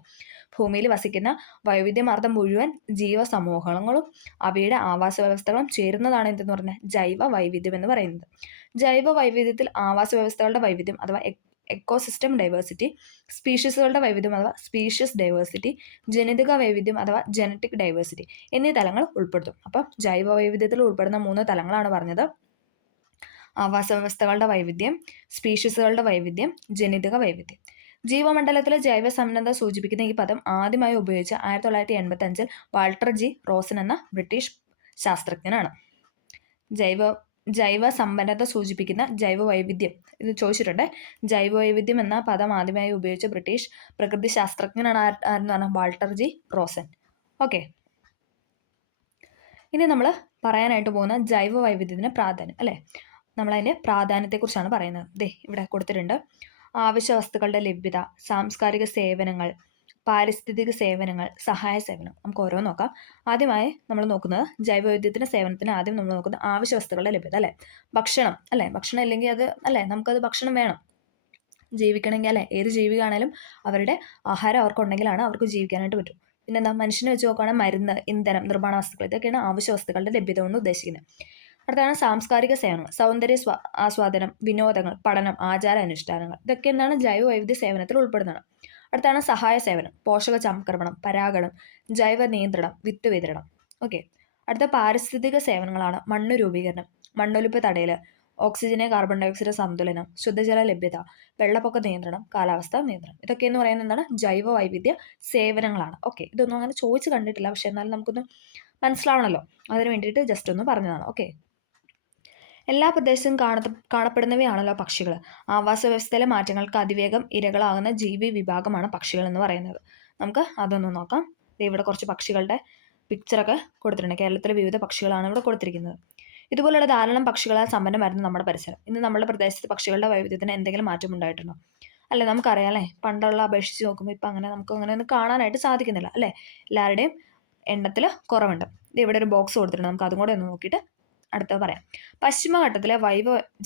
ഭൂമിയിൽ വസിക്കുന്ന വൈവിധ്യമാർന്ന മുഴുവൻ ജീവസമൂഹങ്ങളും അവയുടെ ആവാസ വ്യവസ്ഥകളും ചേരുന്നതാണ് എന്തെന്ന് പറഞ്ഞാൽ ജൈവ വൈവിധ്യം എന്ന് പറയുന്നത്. ജൈവ വൈവിധ്യത്തിൽ ആവാസ വ്യവസ്ഥകളുടെ വൈവിധ്യം അഥവാ എക്കോസിസ്റ്റം ഡൈവേഴ്സിറ്റി, സ്പീഷീസുകളുടെ വൈവിധ്യം അഥവാ സ്പീഷ്യസ് ഡൈവേഴ്സിറ്റി, ജനിതക വൈവിധ്യം അഥവാ ജനറ്റിക് ഡൈവേഴ്സിറ്റി എന്നീ തലങ്ങൾ ഉൾപ്പെടുത്തും. അപ്പം ജൈവ വൈവിധ്യത്തിൽ ഉൾപ്പെടുന്ന 3 തലങ്ങളാണ് പറഞ്ഞത്: ആവാസ വ്യവസ്ഥകളുടെ വൈവിധ്യം, സ്പീഷീസുകളുടെ വൈവിധ്യം, ജനിതക വൈവിധ്യം. ജീവമണ്ഡലത്തിലെ ജൈവസമ്പന്നത സൂചിപ്പിക്കുന്ന ഈ പദം ആദ്യമായി ഉപയോഗിച്ച 1985 വാൾട്ടർ ജി റോസൻ എന്ന ബ്രിട്ടീഷ് ശാസ്ത്രജ്ഞനാണ്. ജൈവ സമ്പന്നത സൂചിപ്പിക്കുന്ന ജൈവ വൈവിധ്യം ഇത് ചോദിച്ചിട്ടുണ്ട്. ജൈവ വൈവിധ്യം എന്ന പദം ആദ്യമായി ഉപയോഗിച്ച ബ്രിട്ടീഷ് പ്രകൃതി ശാസ്ത്രജ്ഞനാണ് ആരെന്ന് പറഞ്ഞാൽ വാൾട്ടർ ജി റോസൻ. ഓക്കെ. ഇനി നമ്മൾ പറയാനായിട്ട് പോകുന്ന ജൈവ വൈവിധ്യത്തിന് പ്രാധാന്യം അല്ലേ. നമ്മളതിൻ്റെ പ്രാധാന്യത്തെക്കുറിച്ചാണ് പറയുന്നത്. ഇവിടെ കൊടുത്തിട്ടുണ്ട്. ആവശ്യ വസ്തുക്കളുടെ ലഭ്യത, സാംസ്കാരിക സേവനങ്ങൾ, പാരിസ്ഥിതിക സേവനങ്ങൾ, സഹായ സേവനം. നമുക്ക് ഓരോ നോക്കാം. ആദ്യമായി നമ്മൾ നോക്കുന്നത് ജൈവവൈവിധ്യത്തിൻ്റെ സേവനത്തിന് ആദ്യം നമ്മൾ നോക്കുന്നത് ആവശ്യ വസ്തുക്കളുടെ ലഭ്യത അല്ലേ. ഭക്ഷണം അല്ലേ. ഭക്ഷണം ഇല്ലെങ്കിൽ അത് അല്ലേ നമുക്കത് ഭക്ഷണം വേണം ജീവിക്കണമെങ്കിൽ അല്ലേ. ഏത് ജീവികാണേലും അവരുടെ ആഹാരം അവർക്കുണ്ടെങ്കിലാണ് അവർക്ക് ജീവിക്കാനായിട്ട് പറ്റും. പിന്നെന്താ, മനുഷ്യനെ വെച്ച് നോക്കുകയാണെങ്കിൽ മരുന്ന്, ഇന്ധനം, നിർമ്മാണ വസ്തുക്കൾ ഇതൊക്കെയാണ് ആവശ്യ വസ്തുക്കളുടെ ലഭ്യത കൊണ്ട് ഉദ്ദേശിക്കുന്നത്. അടുത്താണ് സാംസ്കാരിക സേവനങ്ങൾ. സൗന്ദര്യ ആസ്വാദനം, വിനോദങ്ങൾ, പഠനം, ആചാര അനുഷ്ഠാനങ്ങൾ ഇതൊക്കെ എന്താണ് ജൈവ വൈവിധ്യ സേവനത്തിൽ ഉൾപ്പെടുന്നതാണ്. അടുത്താണ് സഹായ സേവനം. പോഷക സംക്രമണം, പരാഗണം, ജൈവ നിയന്ത്രണം, വിത്ത് വിതരണം. ഓക്കെ. അടുത്ത പാരിസ്ഥിതിക സേവനങ്ങളാണ് മണ്ണ് രൂപീകരണം, മണ്ണൊലിപ്പ് തടയൽ, ഓക്സിജന് കാർബൺ ഡയോക്സൈഡ് സന്തുലനം, ശുദ്ധജല ലഭ്യത, വെള്ളപ്പൊക്ക നിയന്ത്രണം, കാലാവസ്ഥാ നിയന്ത്രണം. ഇതൊക്കെ എന്ന് പറയുന്നത് എന്താണ് ജൈവ വൈവിധ്യ സേവനങ്ങളാണ്. ഓക്കെ. ഇതൊന്നും അങ്ങനെ ചോദിച്ച് കണ്ടിട്ടില്ല, പക്ഷെ എന്നാലും നമുക്കൊന്ന് മനസ്സിലാവണമല്ലോ, അതിന് വേണ്ടിയിട്ട് ജസ്റ്റ് ഒന്ന് പറഞ്ഞതാണ്. ഓക്കെ. എല്ലാ പ്രദേശത്തും കാണപ്പെടുന്നവയാണല്ലോ പക്ഷികൾ. ആവാസ വ്യവസ്ഥയിലെ മാറ്റങ്ങൾക്ക് അതിവേഗം ഇരകളാകുന്ന ജീവി വിഭാഗമാണ് പക്ഷികൾ എന്ന് പറയുന്നത്. നമുക്ക് അതൊന്ന് നോക്കാം. ഇവിടെ കുറച്ച് പക്ഷികളുടെ പിക്ചറൊക്കെ കൊടുത്തിട്ടുണ്ട്. കേരളത്തിലെ വിവിധ പക്ഷികളാണ് ഇവിടെ കൊടുത്തിരിക്കുന്നത്. ഇതുപോലുള്ള ധാരാളം പക്ഷികളാൽ സമ്പന്നമായിരുന്നു നമ്മുടെ പരിസരം. ഇന്ന് നമ്മുടെ പ്രദേശത്ത് പക്ഷികളുടെ വൈവിധ്യത്തിന് എന്തെങ്കിലും മാറ്റം ഉണ്ടായിട്ടുണ്ടോ? അല്ലേ, നമുക്കറിയാം അല്ലേ, പണ്ടുള്ള അപേക്ഷിച്ച് നോക്കുമ്പോൾ ഇപ്പം നമുക്ക് അങ്ങനെ ഒന്നും കാണാനായിട്ട് സാധിക്കുന്നില്ല അല്ലേ. എല്ലാവരുടെയും എണ്ണത്തിൽ കുറവുണ്ട്. ഇവിടെ ഒരു ബോക്സ് കൊടുത്തിട്ടുണ്ട്, നമുക്ക് അതും കൂടെ ഒന്ന് നോക്കിയിട്ട് അടുത്തത് പറയാം. പശ്ചിമഘട്ടത്തിലെ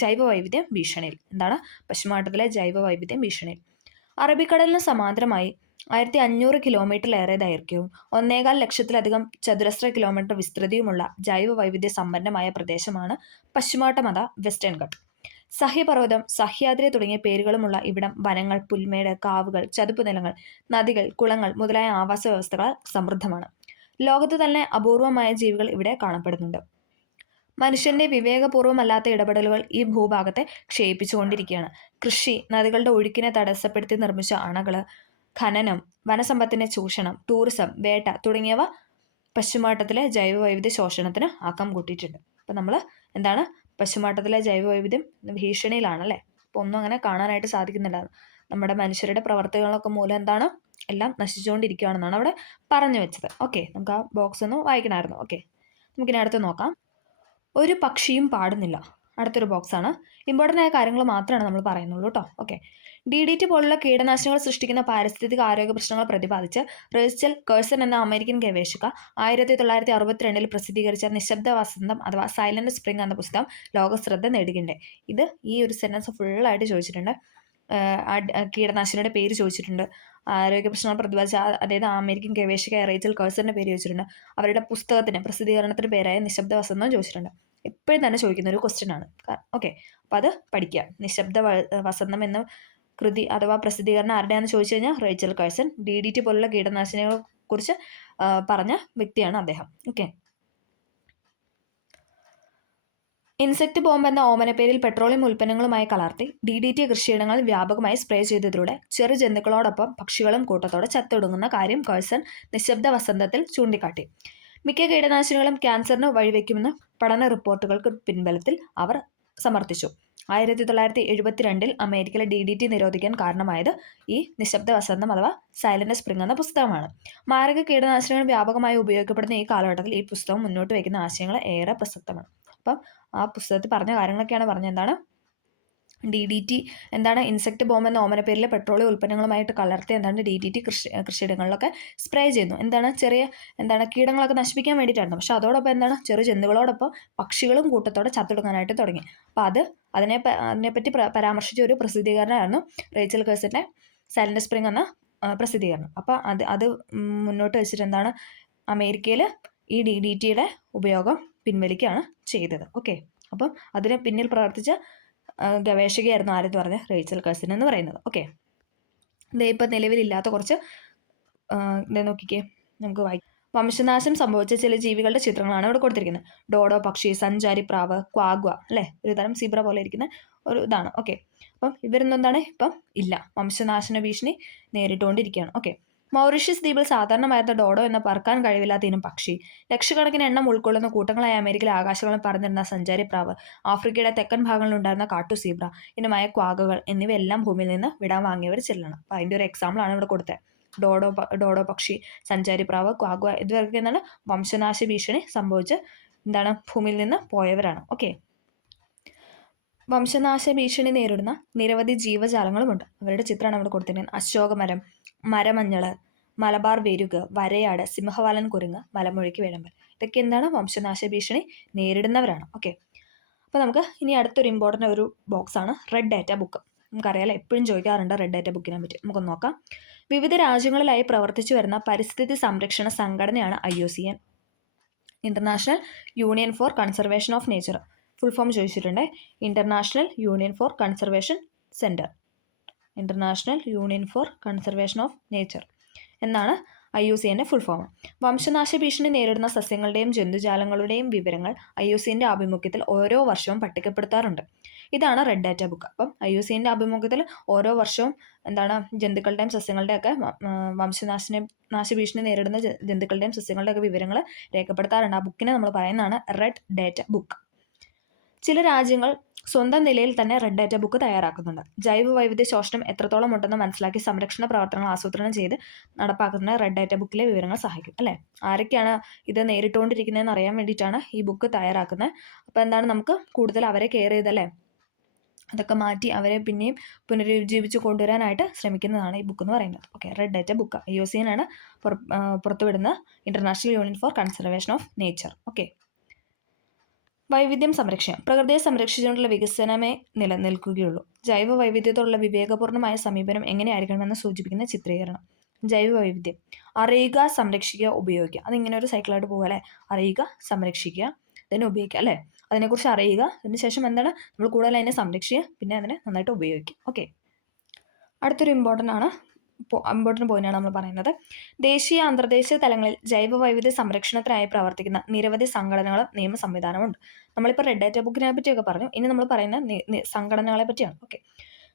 ജൈവ വൈവിധ്യം ഭീഷണിയിൽ. എന്താണ് പശ്ചിമഘട്ടത്തിലെ ജൈവ വൈവിധ്യം ഭീഷണിയിൽ? അറബിക്കടലിന് സമാന്തരമായി 1500 കിലോമീറ്ററിലേറെ ദൈർഘ്യവും 1.25 ലക്ഷത്തിലധികം ചതുരശ്ര കിലോമീറ്റർ വിസ്തൃതിയുമുള്ള ജൈവ വൈവിധ്യ സമ്പന്നമായ പ്രദേശമാണ് പശ്ചിമഘട്ടം അഥവാ വെസ്റ്റേൺ ഘട്ട്. സഹ്യപർവ്വതം, സഹ്യാദ്രി തുടങ്ങിയ പേരുകളുമുള്ള ഇവിടം വനങ്ങൾ, പുൽമേട്, കാവുകൾ, ചതുപ്പ് നിലങ്ങൾ, നദികൾ, കുളങ്ങൾ മുതലായ ആവാസ വ്യവസ്ഥകളാൽ സമൃദ്ധമാണ്. ലോകത്ത് തന്നെ അപൂർവമായ ജീവികൾ ഇവിടെ കാണപ്പെടുന്നുണ്ട്. മനുഷ്യന്റെ വിവേകപൂർവ്വമല്ലാത്ത ഇടപെടലുകൾ ഈ ഭൂഭാഗത്തെ ക്ഷയിപ്പിച്ചുകൊണ്ടിരിക്കുകയാണ്. കൃഷി, നദികളുടെ ഒഴുക്കിനെ തടസ്സപ്പെടുത്തി നിർമ്മിച്ച അണകൾ, ഖനനം, വനസമ്പത്തിന്റെ ചൂഷണം, ടൂറിസം, വേട്ട തുടങ്ങിയവ പശ്ചിമഘട്ടത്തിലെ ജൈവ വൈവിധ്യ ശോഷണത്തിന് ആക്കം കൂട്ടിയിട്ടുണ്ട്. അപ്പം നമ്മൾ എന്താണ് പശ്ചിമഘട്ടത്തിലെ ജൈവ വൈവിധ്യം ഭീഷണിയിലാണല്ലേ. അപ്പോൾ ഒന്നും അങ്ങനെ കാണാനായിട്ട് സാധിക്കുന്നില്ല. നമ്മുടെ മനുഷ്യരുടെ പ്രവർത്തനങ്ങളൊക്കെ മൂലം എന്താണ് എല്ലാം നശിച്ചുകൊണ്ടിരിക്കുകയാണെന്നാണ് അവിടെ പറഞ്ഞു വെച്ചത്. ഓക്കെ. നമുക്ക് ആ ബോക്സ് ഒന്ന് വായിക്കണമായിരുന്നു. ഓക്കെ. നമുക്കിനി അടുത്ത് നോക്കാം. ഒരു പക്ഷിയും പാടുന്നില്ല. അടുത്തൊരു ബോക്സാണ്. ഇമ്പോർട്ടൻ്റ് ആയ കാര്യങ്ങൾ മാത്രമാണ് നമ്മൾ പറയുന്നുള്ളൂ കേട്ടോ. ഓക്കെ. DDT പോലുള്ള കീടനാശിനികൾ സൃഷ്ടിക്കുന്ന പാരിസ്ഥിതിക ആരോഗ്യ പ്രശ്നങ്ങൾ പ്രതിപാദിച്ച് റേച്ചൽ കേഴ്സൺ എന്ന അമേരിക്കൻ ഗവേഷക 1962 പ്രസിദ്ധീകരിച്ച നിശബ്ദ വസന്തം അഥവാ സൈലന്റ് സ്പ്രിംഗ് എന്ന പുസ്തകം ലോകശ്രദ്ധ നേടുകയുണ്ടായി. ഇത് ഈ ഒരു സെൻറ്റൻസ് ഫുള്ളായിട്ട് ചോദിച്ചിട്ടുണ്ട്. കീടനാശിനിയുടെ പേര് ചോദിച്ചിട്ടുണ്ട്. ആരോഗ്യ പ്രശ്നങ്ങൾ പ്രതിപാദിച്ച അതായത് അമേരിക്കൻ ഗവേഷക റേച്ചൽ കേഴ്സന്റെ പേര് ചോദിച്ചിട്ടുണ്ട്. അവരുടെ പുസ്തകത്തിന് പ്രസിദ്ധീകരണത്തിന് പേരായ നിശബ്ദ വസന്തം ചോദിച്ചിട്ടുണ്ട്. എപ്പോഴും തന്നെ ചോദിക്കുന്ന ഒരു ക്വസ്റ്റ്യൻ ആണ്. ഓക്കെ. അപ്പോൾ അത് പഠിക്കുക. നിശബ്ദ വസന്തം എന്ന കൃതി അഥവാ പ്രസിദ്ധീകരണം ആരുടെയാണെന്ന് ചോദിച്ചു കഴിഞ്ഞാൽ റേച്ചൽ കേഴ്സൺ. DDT പോലുള്ള കീടനാശിനികളെ കുറിച്ച് പറഞ്ഞ വ്യക്തിയാണ് അദ്ദേഹം. ഓക്കെ. ഇൻസെക്ട് ബോംബ് എന്ന ഓമനപ്പേരിൽ പെട്രോളിയം ഉൽപ്പന്നങ്ങളുമായി കലർത്തി DDT കൃഷിയിടങ്ങളിൽ വ്യാപകമായി സ്പ്രേ ചെയ്തതിലൂടെ ചെറു ജന്തുക്കളോടൊപ്പം പക്ഷികളും കൂട്ടത്തോടെ ചത്തൊടുങ്ങുന്ന കാര്യം കേഴ്സൺ നിശബ്ദ വസന്തത്തിൽ ചൂണ്ടിക്കാട്ടി. മിക്ക കീടനാശിനികളും ക്യാൻസറിന് വഴിവെക്കുമെന്ന് പഠന റിപ്പോർട്ടുകൾക്ക് പിൻബലത്തിൽ അവർ സമർത്ഥിച്ചു. 1972 അമേരിക്കയിലെ DDT നിരോധിക്കാൻ കാരണമായത് ഈ നിശബ്ദ വസന്തം അഥവാ സൈലന്റ് സ്പ്രിംഗ് എന്ന പുസ്തകമാണ്. മാരക കീടനാശിനികൾ വ്യാപകമായി ഉപയോഗിക്കപ്പെടുന്ന ഈ കാലഘട്ടത്തിൽ ഈ പുസ്തകം മുന്നോട്ട് വയ്ക്കുന്ന ആശയങ്ങൾ ഏറെ പ്രസക്തമാണ്. അപ്പം ആ പുസ്തകത്തിൽ പറഞ്ഞ കാര്യങ്ങളൊക്കെയാണ് പറഞ്ഞത്. എന്താണ് DDT എന്താണ് ഇൻസെക്ട് ബോംബ് എന്ന ഓമനപ്പേരിലെ പെട്രോളിയം ഉൽപ്പന്നങ്ങളുമായിട്ട് കലർത്തി എന്താണ് DDT കൃഷിയിടങ്ങളിലൊക്കെ സ്പ്രേ ചെയ്യുന്നു. എന്താണ് കീടങ്ങളൊക്കെ നശിപ്പിക്കാൻ വേണ്ടിയിട്ടായിരുന്നു. പക്ഷെ അതോടൊപ്പം എന്താണ് ചെറു ജന്തുക്കളോടൊപ്പം പക്ഷികളും കൂട്ടത്തോടെ ചത്തൊടുങ്ങാനായിട്ട് തുടങ്ങി. അപ്പോൾ അതിനെപ്പറ്റി പരാമർശിച്ച ഒരു പ്രസിദ്ധീകരണമായിരുന്നു റേച്ചൽ കേഴ്സന്റെ സൈലന്റ് സ്പ്രിംഗ് എന്ന പ്രസിദ്ധീകരണം. അപ്പോൾ അത് മുന്നോട്ട് വെച്ചിട്ട് എന്താണ് അമേരിക്കയിൽ ഈ DDTയുടെ ഉപയോഗം പിൻവലിക്കുകയാണ് ചെയ്തത്. ഓക്കെ, അപ്പം അതിന് പിന്നിൽ പ്രവർത്തിച്ച ഗവേഷകയായിരുന്നു ആരെന്ന് പറഞ്ഞ റേച്ചൽ കേഴ്സൺ എന്ന് പറയുന്നത്. ഓക്കെ, ഇപ്പം നിലവിലില്ലാത്ത കുറച്ച് നോക്കിക്കേ, നമുക്ക് വായിക്കാം. വംശനാശം സംഭവിച്ച ചില ജീവികളുടെ ചിത്രങ്ങളാണ് ഇവിടെ കൊടുത്തിരിക്കുന്നത്. ഡോഡോ പക്ഷി, സഞ്ചാരി പ്രാവ്, ക്വാഗ്വ, അല്ലേ, ഒരു തരം സീബ്ര പോലെ ഇരിക്കുന്ന ഒരു ഇതാണ്. ഓക്കെ, അപ്പം ഇവരൊന്നും ഇപ്പം ഇല്ല, വംശനാശന ഭീഷണി നേരിട്ടുകൊണ്ടിരിക്കുകയാണ്. ഓക്കെ, മൗറീഷ്യസ് ദ്വീപിൽ സാധാരണമായിരുന്ന ഡോഡോ എന്ന പറക്കാൻ കഴിവില്ലാത്ത ഇനം പക്ഷി, ലക്ഷക്കണക്കിന് എണ്ണം ഉൾക്കൊള്ളുന്ന കൂട്ടങ്ങളായ അമേരിക്കയിലെ ആകാശങ്ങളിൽ പറന്നിരുന്ന സഞ്ചാരി പ്രാവ്, ആഫ്രിക്കയുടെ തെക്കൻ ഭാഗങ്ങളിൽ ഉണ്ടായിരുന്ന കാട്ടു സീബ്ര ഇനമായ ക്വാഗകൾ എന്നിവയെല്ലാം ഭൂമിയിൽ നിന്ന് വിടാൻ വാങ്ങിയവർ ചെല്ലണം. അപ്പം അതിൻ്റെ ഒരു എക്സാമ്പിളാണ് ഇവിടെ കൊടുത്തത്. ഡോഡോ പക്ഷി, സഞ്ചാരി പ്രാവ്, ക്വാഗ്വ ഇതുവരെയൊക്കെ എന്താണ് വംശനാശ ഭീഷണി സംഭവിച്ച് ഭൂമിയിൽ നിന്ന് പോയവരാണ്. ഓക്കെ, വംശനാശ ഭീഷണി നേരിടുന്ന നിരവധി ജീവജാലങ്ങളുമുണ്ട്. അവരുടെ ചിത്രമാണ് ഇവിടെ കൊടുത്തിരിക്കുന്നത്. അശോകമരം, മരമഞ്ഞള്, മലബാർ വേരുക്, വരയാട്, സിംഹവാലൻ കുരങ്ങ്, മലമുഴക്കി വേഴമ്പൽ ഇതൊക്കെ എന്താണ് വംശനാശ ഭീഷണി നേരിടുന്നവരാണ്. ഓക്കെ, അപ്പോൾ നമുക്ക് ഇനി അടുത്തൊരു ഇമ്പോർട്ടൻ്റ് ഒരു ബോക്സാണ് റെഡ് ഡാറ്റ ബുക്ക്. നമുക്കറിയാലോ, എപ്പോഴും ചോദിക്കാറുണ്ട് റെഡ് ഡാറ്റ ബുക്കിനെ പറ്റി. നമുക്കൊന്ന് നോക്കാം. വിവിധ രാജ്യങ്ങളിലായി പ്രവർത്തിച്ചു വരുന്ന പരിസ്ഥിതി സംരക്ഷണ സംഘടനയാണ് IUCN, international union for conservation of nature. Full form ചോദിച്ചിട്ടുണ്ട്. International union for conservation centre, international union for conservation of nature എന്നാണ് IUCNൻ്റെ ഫുൾ ഫോം. വംശനാശ ഭീഷണി നേരിടുന്ന സസ്യങ്ങളുടെയും ജന്തുജാലങ്ങളുടെയും വിവരങ്ങൾ IUCNൻ്റെ ആഭിമുഖ്യത്തിൽ ഓരോ വർഷവും പട്ടികപ്പെടുത്താറുണ്ട്. ഇതാണ് റെഡ് ഡാറ്റ ബുക്ക്. അപ്പം IUCNൻ്റെ ആഭിമുഖ്യത്തിൽ ഓരോ വർഷവും ജന്തുക്കളുടെയും സസ്യങ്ങളുടെയൊക്കെ നാശ ഭീഷണി നേരിടുന്ന ജന്തുക്കളുടെയും സസ്യങ്ങളുടെയൊക്കെ വിവരങ്ങൾ രേഖപ്പെടുത്താറുണ്ട്. ആ ബുക്കിനെ നമ്മൾ പറയുന്നതാണ് റെഡ് ഡാറ്റ ബുക്ക്. ചില രാജ്യങ്ങൾ സ്വന്തം നിലയിൽ തന്നെ റെഡ് ഡാറ്റ ബുക്ക് തയ്യാറാക്കുന്നുണ്ട്. ജൈവ വൈവിധ്യ ശോഷണം എത്രത്തോളം ഉണ്ടെന്ന് മനസ്സിലാക്കി സംരക്ഷണ പ്രവർത്തനങ്ങൾ ആസൂത്രണം ചെയ്ത് നടപ്പാക്കുന്ന റെഡ് ഡാറ്റ ബുക്കിലെ വിവരങ്ങൾ സഹായിക്കും. അല്ലേ, ആരൊക്കെയാണ് ഇത് നേരിട്ടുകൊണ്ടിരിക്കുന്നതെന്ന് അറിയാൻ വേണ്ടിയിട്ടാണ് ഈ ബുക്ക് തയ്യാറാക്കുന്നത്. അപ്പോൾ നമുക്ക് കൂടുതൽ അവരെ കെയർ ചെയ്തല്ലേ അതൊക്കെ മാറ്റി അവരെ പിന്നെയും പുനരുജ്ജീവിച്ച് കൊണ്ടുവരാനായിട്ട് ശ്രമിക്കുന്നതാണ് ഈ ബുക്ക് എന്ന് പറയുന്നത്. Okay, red data book IUCN ആണ് പുറത്തുവിടുന്ന international union for conservation of nature. Okay, വൈവിധ്യം സംരക്ഷണം. പ്രകൃതിയെ സംരക്ഷിച്ചുകൊണ്ടുള്ള വികസനമേ നിലനിൽക്കുകയുള്ളൂ. ജൈവ വൈവിധ്യത്തോടുള്ള വിവേകപൂർണ്ണമായ സമീപനം എങ്ങനെയായിരിക്കണമെന്ന് സൂചിപ്പിക്കുന്ന ചിത്രീകരണം. ജൈവ വൈവിധ്യം അറിയുക, സംരക്ഷിക്കുക, ഉപയോഗിക്കുക. അതിങ്ങനെ ഒരു സൈക്കിളായിട്ട് പോകുക അല്ലേ. അറിയുക, സംരക്ഷിക്കുക, അതിനെ ഉപയോഗിക്കുക അല്ലേ. അതിനെക്കുറിച്ച് അറിയുക, അതിനുശേഷം നമ്മൾ കൂടുതൽ അതിനെ സംരക്ഷിക്കുക, പിന്നെ അതിനെ നന്നായിട്ട് ഉപയോഗിക്കുക. ഓക്കെ, അടുത്തൊരു ഇമ്പോർട്ടൻ്റ് പോയിന്റാണ് നമ്മൾ പറയുന്നത്. ദേശീയ അന്തർദേശീയ തലങ്ങളിൽ ജൈവ വൈവിധ്യ സംരക്ഷണത്തിനായി പ്രവർത്തിക്കുന്ന നിരവധി സംഘടനകളും നിയമ സംവിധാനമുണ്ട്. നമ്മളിപ്പോൾ റെഡ് ഡാറ്റ ബുക്കിനെ പറ്റിയൊക്കെ പറഞ്ഞു. ഇനി നമ്മൾ പറയുന്ന സംഘടനകളെ പറ്റിയാണ്. ഓക്കെ,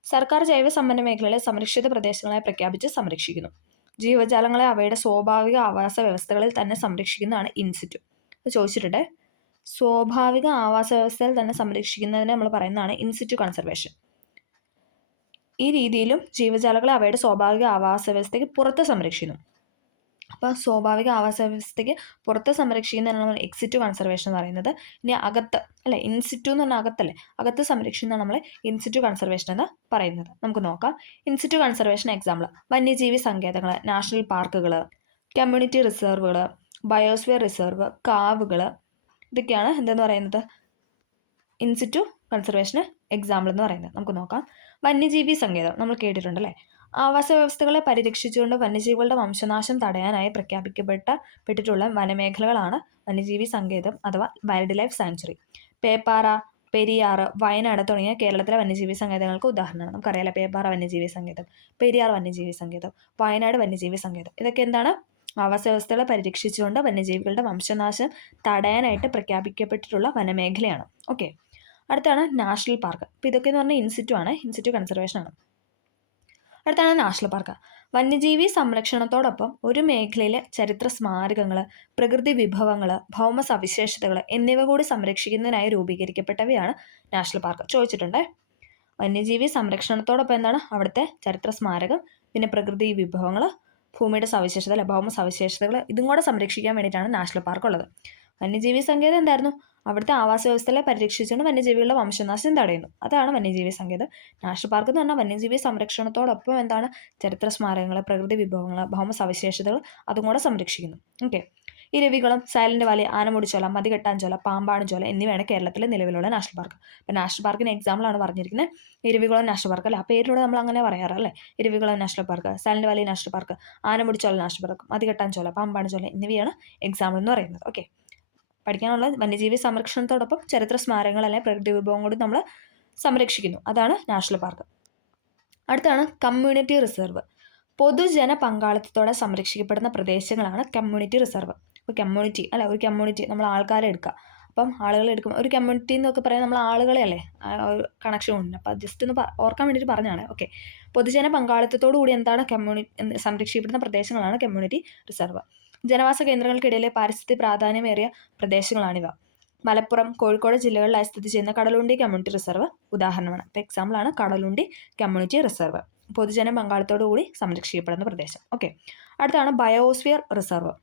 സർക്കാർ ജൈവ സമ്പന്ന മേഖലകളെ സംരക്ഷിത പ്രദേശങ്ങളായി പ്രഖ്യാപിച്ച് സംരക്ഷിക്കുന്നു. ജീവജാലങ്ങളെ അവയുടെ സ്വാഭാവിക ആവാസ വ്യവസ്ഥകളിൽ തന്നെ സംരക്ഷിക്കുന്നതാണ് ഇൻസിറ്റു. ചോദിച്ചിട്ടുണ്ട്, സ്വാഭാവിക ആവാസ വ്യവസ്ഥയിൽ തന്നെ സംരക്ഷിക്കുന്നതിനെ നമ്മൾ പറയുന്നതാണ് ഇൻസിറ്റു കൺസർവേഷൻ. ഈ രീതിയിലും ജീവജാലങ്ങളെ അവയുടെ സ്വാഭാവിക ആവാസ വ്യവസ്ഥയ്ക്ക് പുറത്ത് സംരക്ഷിക്കുന്നു. അപ്പോൾ സ്വാഭാവിക ആവാസ വ്യവസ്ഥയ്ക്ക് പുറത്ത് സംരക്ഷിക്കുന്നതാണ് നമ്മൾ എക്സിറ്റു കൺസർവേഷൻ എന്ന് പറയുന്നത്. ഇനി അകത്ത് അല്ലേ, ഇൻസിറ്റു എന്ന് പറഞ്ഞാൽ അകത്തല്ലേ, അകത്ത് സംരക്ഷിക്കുന്നതാണ് നമ്മൾ ഇൻസിറ്റു കൺസർവേഷൻ എന്ന് പറയുന്നത്. നമുക്ക് നോക്കാം. ഇൻസിറ്റു കൺസർവേഷൻ എക്സാമ്പിൾ: വന്യജീവി സങ്കേതങ്ങൾ, നാഷണൽ പാർക്കുകൾ, കമ്മ്യൂണിറ്റി റിസർവുകൾ, ബയോസ്ഫിയർ റിസർവ്, കാവുകൾ, ഇതൊക്കെയാണ് എന്തെന്ന് പറയുന്നത് ഇൻസിറ്റു കൺസർവേഷന് എക്സാമ്പിൾ എന്ന് പറയുന്നത്. നമുക്ക് നോക്കാം. വന്യജീവി സങ്കേതം നമ്മൾ കേട്ടിട്ടുണ്ടല്ലേ. ആവാസ വ്യവസ്ഥകളെ പരിരക്ഷിച്ചുകൊണ്ട് വന്യജീവികളുടെ വംശനാശം തടയാനായി പ്രഖ്യാപിക്കപ്പെട്ടിട്ടുള്ള വനമേഖലകളാണ് വന്യജീവി സങ്കേതം അഥവാ wild life sanctuary. Peppara, Periyar, Wayanad തുടങ്ങിയ കേരളത്തിലെ വന്യജീവി സങ്കേതങ്ങൾക്ക് ഉദാഹരണമാണ്. നമുക്കറിയാലോ, പേപ്പാറ വന്യജീവി സങ്കേതം, പെരിയാർ വന്യജീവി സങ്കേതം, വയനാട് വന്യജീവി സങ്കേതം. ഇതൊക്കെ എന്താണ് ആവാസ വ്യവസ്ഥകളെ പരിരക്ഷിച്ചുകൊണ്ട് വന്യജീവികളുടെ വംശനാശം തടയാനായിട്ട് പ്രഖ്യാപിക്കപ്പെട്ടിട്ടുള്ള വനമേഖലയാണ്. ഓക്കെ, അടുത്താണ് നാഷണൽ പാർക്ക്. അപ്പോൾ ഇതൊക്കെ എന്ന് പറഞ്ഞാൽ ഇൻസിറ്റു ആണ്, ഇൻസിറ്റു കൺസർവേഷൻ ആണ്. അടുത്താണ് നാഷണൽ പാർക്ക്. വന്യജീവി സംരക്ഷണത്തോടൊപ്പം ഒരു മേഖലയിലെ ചരിത്ര സ്മാരകങ്ങൾ, പ്രകൃതി വിഭവങ്ങൾ, ഭൗമ സവിശേഷതകൾ എന്നിവ കൂടി സംരക്ഷിക്കുന്നതിനായി രൂപീകരിക്കപ്പെട്ടവയാണ് നാഷണൽ പാർക്ക്. ചോദിച്ചിട്ടുണ്ട്. വന്യജീവി സംരക്ഷണത്തോടൊപ്പം എന്താണ് അവിടുത്തെ ചരിത്ര സ്മാരകം, പിന്നെ പ്രകൃതി വിഭവങ്ങൾ, ഭൂമിയുടെ സവിശേഷത അല്ലെ ഭൗമ സവിശേഷതകൾ, ഇതും കൂടെ സംരക്ഷിക്കാൻ വേണ്ടിയിട്ടാണ് നാഷണൽ പാർക്ക് ഉള്ളത്. വന്യജീവി സങ്കേതം എന്തായിരുന്നു? അവിടുത്തെ ആവാസ വ്യവസ്ഥയെ പരിരക്ഷിച്ചുകൊണ്ട് വന്യജീവികളുടെ വംശനാശം തടയുന്നു. അതാണ് വന്യജീവി സങ്കേതം. നാഷണൽ പാർക്ക് എന്ന് പറഞ്ഞാൽ വന്യജീവി സംരക്ഷണത്തോടൊപ്പം എന്താണ് ചരിത്ര സ്മാരകങ്ങൾ, പ്രകൃതി വിഭവങ്ങൾ, ഭൗമ സവിശേഷതകൾ അതും കൂടെ സംരക്ഷിക്കുന്നു. ഓക്കെ. ഇരവികുളം, സൈലന്റ് വാലി, ആനമുടിച്ചോല, മതികെട്ടാഞ്ചോല, പാമ്പാടുംചോല എന്നിവയാണ് കേരളത്തിലെ നിലവിലുള്ള നാഷണൽ പാർക്ക്. അപ്പോൾ നാഷണൽ പാർക്കിന് എക്സാമ്പിളാണ് പറഞ്ഞിരിക്കുന്നത് ഇരവികുളം നാഷണൽ പാർക്ക് അല്ലേ. ആ പേരിലൂടെ നമ്മൾ അങ്ങനെ പറയാറ് അല്ലേ. Eravikulam national park, Silent Valley national park, Anamudichola national park, Mathikettanchola, Pambadumchola എന്നിവയാണ് എക്സാമ്പിൾ എന്ന് പറയുന്നത്. ഓക്കെ. പഠിക്കാനുള്ള വന്യജീവി സംരക്ഷണത്തോടൊപ്പം ചരിത്ര സ്മാരകങ്ങൾ അല്ലെങ്കിൽ പ്രകൃതി വിഭവം കൂടി നമ്മൾ സംരക്ഷിക്കുന്നു. അതാണ് നാഷണൽ പാർക്ക്. അടുത്താണ് കമ്മ്യൂണിറ്റി റിസർവ്. പൊതുജന പങ്കാളിത്തത്തോടെ സംരക്ഷിക്കപ്പെടുന്ന പ്രദേശങ്ങളാണ് കമ്മ്യൂണിറ്റി റിസർവ്. ഇപ്പോൾ കമ്മ്യൂണിറ്റി അല്ല, ഒരു കമ്മ്യൂണിറ്റി നമ്മൾ ആൾക്കാരെ എടുക്കുക. അപ്പം ആളുകളെ എടുക്കും. ഒരു കമ്മ്യൂണിറ്റി എന്നൊക്കെ പറയാൻ നമ്മൾ ആളുകളെ അല്ലേ ഒരു കണക്ഷൻ ഉണ്ട്. അപ്പോൾ ജസ്റ്റ് ഒന്ന് ഓർക്കാൻ വേണ്ടിയിട്ട് പറഞ്ഞാണ്. ഓക്കെ. പൊതുജന പങ്കാളിത്തത്തോടു കൂടി എന്താണ് സംരക്ഷിക്കപ്പെടുന്ന പ്രദേശങ്ങളാണ് കമ്മ്യൂണിറ്റി റിസർവ്. ജനവാസ കേന്ദ്രങ്ങൾക്കിടയിലെ പാരിസ്ഥിതിക പ്രാധാന്യമേറിയ പ്രദേശങ്ങളാണിവ. മലപ്പുറം, കോഴിക്കോട് ജില്ലകളിലായി സ്ഥിതി ചെയ്യുന്ന കടലുണ്ടി കമ്മ്യൂണിറ്റി റിസർവ് ഉദാഹരണമാണ്. ഇപ്പോൾ എക്സാമ്പിളാണ് കടലുണ്ടി കമ്മ്യൂണിറ്റി റിസർവ്. പൊതുജന പങ്കാളിത്തോടു കൂടി സംരക്ഷിക്കപ്പെടുന്ന പ്രദേശം. ഓക്കെ. അടുത്താണ് ബയോസ്ഫിയർ റിസർവ്.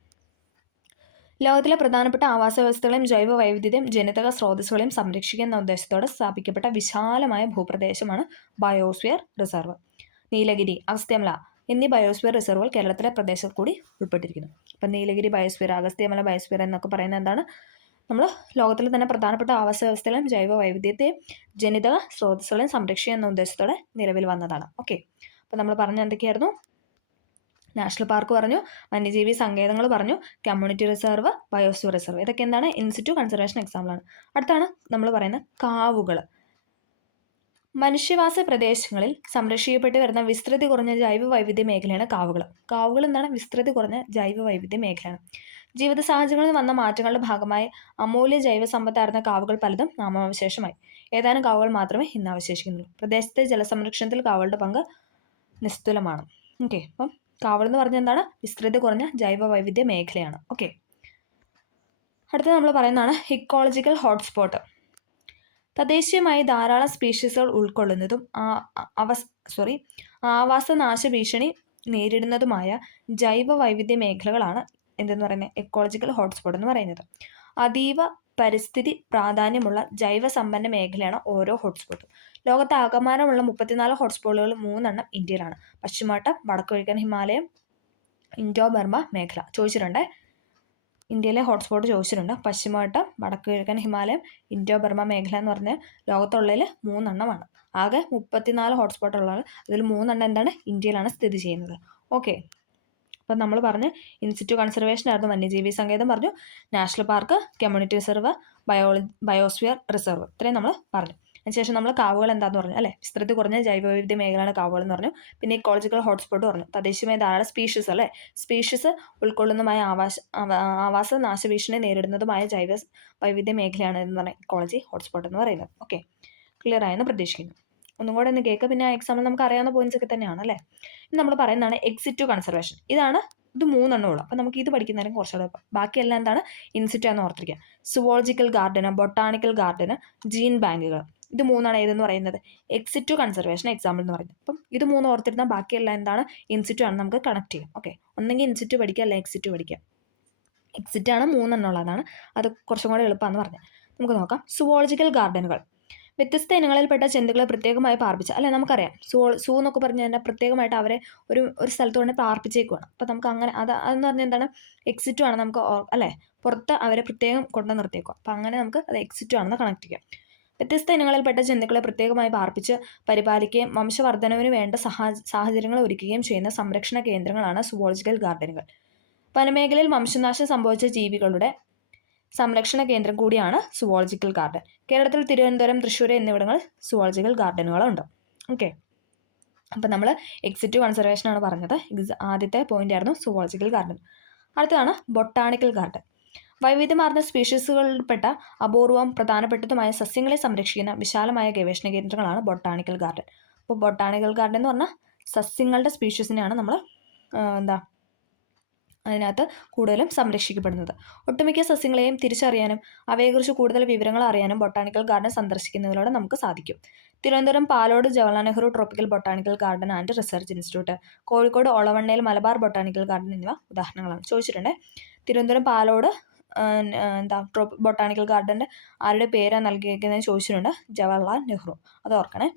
ലോകത്തിലെ പ്രധാനപ്പെട്ട ആവാസ വ്യവസ്ഥകളെയും ജൈവ വൈവിധ്യതയും ജനിതക സ്രോതസ്സുകളെയും സംരക്ഷിക്കുന്ന ഉദ്ദേശത്തോടെ സ്ഥാപിക്കപ്പെട്ട വിശാലമായ ഭൂപ്രദേശമാണ് ബയോസ്ഫിയർ റിസർവ്. നീലഗിരി, അഗസ്ത്യമല എന്നീ ബയോസ്ഫിയർ റിസർവുകൾ കേരളത്തിലെ പ്രദേശത്ത് കൂടി ഉൾപ്പെട്ടിരിക്കുന്നു. അപ്പം നീലഗിരി ബയോസ്ഫിയർ, അഗസ്ത്യമല ബയോസ്ഫിയർ എന്നൊക്കെ പറയുന്നത് എന്താണ്? നമ്മൾ ലോകത്തിലെ തന്നെ പ്രധാനപ്പെട്ട ആവാസ വ്യവസ്ഥകളെയും ജൈവ വൈവിധ്യത്തെയും ജനിതക സ്രോതസ്സുകളെയും സംരക്ഷിക്കുക എന്ന ഉദ്ദേശത്തോടെ നിലവിൽ വന്നതാണ്. ഓക്കെ. അപ്പോൾ നമ്മൾ പറഞ്ഞ എന്തൊക്കെയായിരുന്നു? നാഷണൽ പാർക്ക് പറഞ്ഞു, വന്യജീവി സങ്കേതങ്ങൾ പറഞ്ഞു, കമ്മ്യൂണിറ്റി റിസർവ്, ബയോസ്ഫിയർ റിസർവ്. ഇതൊക്കെ എന്താണ്? ഇൻസിറ്റു കൺസർവേഷൻ എക്സാമ്പിളാണ്. അടുത്താണ് നമ്മൾ പറയുന്ന കാവുകൾ. മനുഷ്യവാസ പ്രദേശങ്ങളിൽ സംരക്ഷിക്കപ്പെട്ട് വരുന്ന വിസ്തൃതി കുറഞ്ഞ ജൈവ വൈവിധ്യ മേഖലയാണ് കാവുകൾ. കാവുകൾ എന്താണ്? വിസ്തൃതി കുറഞ്ഞ ജൈവ വൈവിധ്യ മേഖലയാണ്. ജീവിത സാഹചര്യങ്ങളിൽ വന്ന മാറ്റങ്ങളുടെ ഭാഗമായി അമൂല്യ ജൈവ സമ്പത്തായിരുന്ന കാവുകൾ പലതും നാമാവശേഷമായി. ഏതാനും കാവുകൾ മാത്രമേ ഇന്ന് അവശേഷിക്കുന്നുള്ളൂ. പ്രദേശത്തെ ജലസംരക്ഷണത്തിൽ കാവുകളുടെ പങ്ക് നിസ്തുലമാണ്. ഓക്കെ. അപ്പം കാവൽ എന്ന് പറഞ്ഞാൽ എന്താണ്? വിസ്തൃതി കുറഞ്ഞ ജൈവ വൈവിധ്യ മേഖലയാണ്. ഓക്കെ. അടുത്തത് നമ്മൾ പറയുന്നതാണ് ഇക്കോളജിക്കൽ ഹോട്ട്സ്പോട്ട്. തദ്ദേശീയമായി ധാരാളം സ്പീഷീസുകൾ ഉൾക്കൊള്ളുന്നതും ആവാസനാശ ഭീഷണി നേരിടുന്നതുമായ ജൈവ വൈവിധ്യ മേഖലകളാണ് എന്തെന്ന് പറയുന്നത്? എക്കോളജിക്കൽ ഹോട്ട്സ്പോട്ട് എന്ന് പറയുന്നത്. അതീവ പരിസ്ഥിതി പ്രാധാന്യമുള്ള ജൈവ സമ്പന്ന മേഖലയാണ് ഓരോ ഹോട്ട്സ്പോട്ടും. ലോകത്ത് ആകമാനമുള്ള 34 ഹോട്ട്സ്പോട്ടുകൾ 3 ഇന്ത്യയിലാണ്. പശ്ചിമഘട്ടം, വടക്കുകിഴക്കൻ ഹിമാലയം, ഇൻഡോ ബർമ മേഖല. ചോദിച്ചിട്ടുണ്ട്. ഇന്ത്യയിലെ ഹോട്ട്സ്പോട്ട് ചോദിച്ചിട്ടുണ്ട്. പശ്ചിമഘട്ടം, വടക്കുകിഴക്കൻ ഹിമാലയം, ഇൻഡോ ബർമ മേഖല എന്ന് പറഞ്ഞാൽ ലോകത്തുള്ളതിൽ 3 ആകെ 34 ഹോട്ട്സ്പോട്ട് ഉള്ളത്. അതിൽ 3 എന്താണ്? ഇന്ത്യയിലാണ് സ്ഥിതി ചെയ്യുന്നത്. ഓക്കെ. അപ്പം നമ്മൾ പറഞ്ഞ് ഇൻസിറ്റു കൺസർവേഷൻ ആയിരുന്നു, വന്യജീവി സങ്കേതം പറഞ്ഞു, national park, community reserve, biosphere reserve. ഇത്രയും നമ്മൾ പറഞ്ഞു. അതിനുശേഷം നമ്മൾ കാവുകൾ എന്താണെന്ന് പറഞ്ഞു അല്ലേ. വിസ്തൃതി കുറഞ്ഞ ജൈവവൈവിധ്യ മേഖലയാണ് കാവുകൾ എന്ന് പറഞ്ഞു. പിന്നെ ഇക്കോളജിക്കൽ ഹോട്ട്സ്പോട്ട് പറഞ്ഞു. തദ്ദേശീയമായ ധാരാളം സ്പീഷീസ് അല്ലേ, സ്പീഷീസ് ഉൾക്കൊള്ളുന്നതുമായ ആവാസ നാശഭീഷണി നേരിടുന്നതുമായ ജൈവ വൈവിധ്യ മേഖലയാണ് എന്ന് പറഞ്ഞാൽ ഇക്കോളജി ഹോട്ട്സ്പോട്ട് എന്ന് പറയുന്നത്. ഓക്കെ. ക്ലിയർ ആയെന്ന് പ്രതീക്ഷിക്കുന്നു. ഒന്നും കൂടെ ഒന്ന് കേൾക്കുക. പിന്നെ ആ എക്സാമ്പിൾ നമുക്ക് അറിയാവുന്ന പോയിന്റ്സ് ഒക്കെ തന്നെയാണ് അല്ലേ. ഇത് നമ്മൾ പറയുന്നതാണ് എക്സിറ്റു കൺസർവേഷൻ. ഇത് 3 ഉള്ളൂ. അപ്പം നമുക്ക് ഇത് പഠിക്കുന്നതിനും കുറച്ചുകൂടെ ബാക്കിയെല്ലാം എന്താണ്? ഇൻസിറ്റു എന്ന് ഓർത്തിരിക്കുക. സുവോളജിക്കൽ ഗാർഡന്, ബൊട്ടാണിക്കൽ ഗാർഡന്, ജീൻ ബാങ്കുകൾ. ഇത് 3 ഏതെന്ന് പറയുന്നത്? എക്സിറ്റു കൺസർവേഷൻ എക്സാമ്പിൾ എന്ന് പറയുന്നത്. അപ്പം ഇത് 3 ഓർത്തിരുന്നാൽ ബാക്കിയെല്ലാം എന്താണ്? ഇൻസിറ്റു ആണ്. നമുക്ക് കണക്ട് ചെയ്യാം. ഓക്കെ. ഒന്നെങ്കിൽ ഇൻസിറ്റു പഠിക്കുക, അല്ലെങ്കിൽ എക്സിറ്റു പഠിക്കുക. എക്സിറ്റ് ആണ് 3 ഉള്ളതാണ്. അത് കുറച്ചും കൂടെ എളുപ്പമാണെന്ന് പറഞ്ഞത്. നമുക്ക് നോക്കാം. സുവോളജിക്കൽ ഗാർഡനുകൾ വ്യത്യസ്ത ഇനങ്ങളിൽപ്പെട്ട ജന്തുക്കളെ പ്രത്യേകമായി പാർപ്പിച്ച അല്ലെ. നമുക്കറിയാം സൂ എന്നൊക്കെ പറഞ്ഞു കഴിഞ്ഞാൽ പ്രത്യേകമായിട്ട് അവരെ ഒരു സ്ഥലത്ത് കൊണ്ട് പാർപ്പിച്ചേക്കുവാണ്. അപ്പം നമുക്ക് അങ്ങനെ അതെന്ന് പറഞ്ഞാൽ എന്താണ്? എക്സിറ്റു ആണ്. നമുക്ക് അല്ലേ പുറത്ത് അവരെ പ്രത്യേകം കൊണ്ട് നിർത്തിയേക്കുക. അപ്പം അങ്ങനെ നമുക്ക് അത് എക്സിറ്റു ആണെന്ന് കണക്ട് ചെയ്യാം. വ്യത്യസ്ത ഇനങ്ങളിൽപ്പെട്ട ജന്തുക്കളെ പ്രത്യേകമായി പാർപ്പിച്ച് പരിപാലിക്കുകയും വംശവർദ്ധനവിന് വേണ്ട സാഹചര്യങ്ങൾ ഒരുക്കുകയും ചെയ്യുന്ന സംരക്ഷണ കേന്ദ്രങ്ങളാണ് സുവോളജിക്കൽ ഗാർഡനുകൾ. വനമേഖലയിൽ വംശനാശം സംഭവിച്ച ജീവികളുടെ സംരക്ഷണ കേന്ദ്രം കൂടിയാണ് സുവോളജിക്കൽ ഗാർഡൻ. കേരളത്തിൽ തിരുവനന്തപുരം, തൃശ്ശൂർ എന്നിവിടങ്ങളിൽ സുവോളജിക്കൽ ഗാർഡനുകളുണ്ട്. ഓക്കെ. അപ്പം നമ്മൾ എക്സിറ്റു കൺസർവേഷൻ ആണ് പറഞ്ഞത്. ആദ്യത്തെ പോയിന്റ് ആയിരുന്നു സുവോളജിക്കൽ ഗാർഡൻ. അടുത്തതാണ് ബൊട്ടാണിക്കൽ ഗാർഡൻ. വൈവിധ്യമാർന്ന സ്പീഷീസുകളിൽപ്പെട്ട അപൂർവം പ്രധാനപ്പെട്ടതുമായ സസ്യങ്ങളെ സംരക്ഷിക്കുന്ന വിശാലമായ ഗവേഷണ കേന്ദ്രങ്ങളാണ് ബൊട്ടാണിക്കൽ ഗാർഡൻ. അപ്പോൾ ബൊട്ടാണിക്കൽ ഗാർഡൻ എന്ന് പറഞ്ഞാൽ സസ്യങ്ങളുടെ സ്പീഷീസിനെയാണ് നമ്മൾ അതിനകത്ത് കൂടുതലും സംരക്ഷിക്കപ്പെടുന്നത്. ഒട്ടുമിക്ക സസ്യങ്ങളെയും തിരിച്ചറിയാനും അവയെക്കുറിച്ച് കൂടുതൽ വിവരങ്ങൾ അറിയാനും ബൊട്ടാണിക്കൽ ഗാർഡൻ സന്ദർശിക്കുന്നതിലൂടെ നമുക്ക് സാധിക്കും. Thiruvananthapuram Palode Jawaharlal Nehru tropical botanical garden and research institute, Kozhikode ഒളവണ്ണയിൽ മലബാർ ബൊട്ടാണിക്കൽ ഗാർഡൻ എന്നിവ ഉദാഹരണങ്ങളാണ്. ചോദിച്ചിട്ടുണ്ട്. തിരുവനന്തപുരം പാലോട് ബൊട്ടാണിക്കൽ ഗാർഡൻ്റെ ആരുടെ പേരാണ് നൽകിയിരിക്കുന്നതെന്ന് ചോദിച്ചിട്ടുണ്ട്. ജവഹർലാൽ നെഹ്റു. അത് ഓർക്കണേ.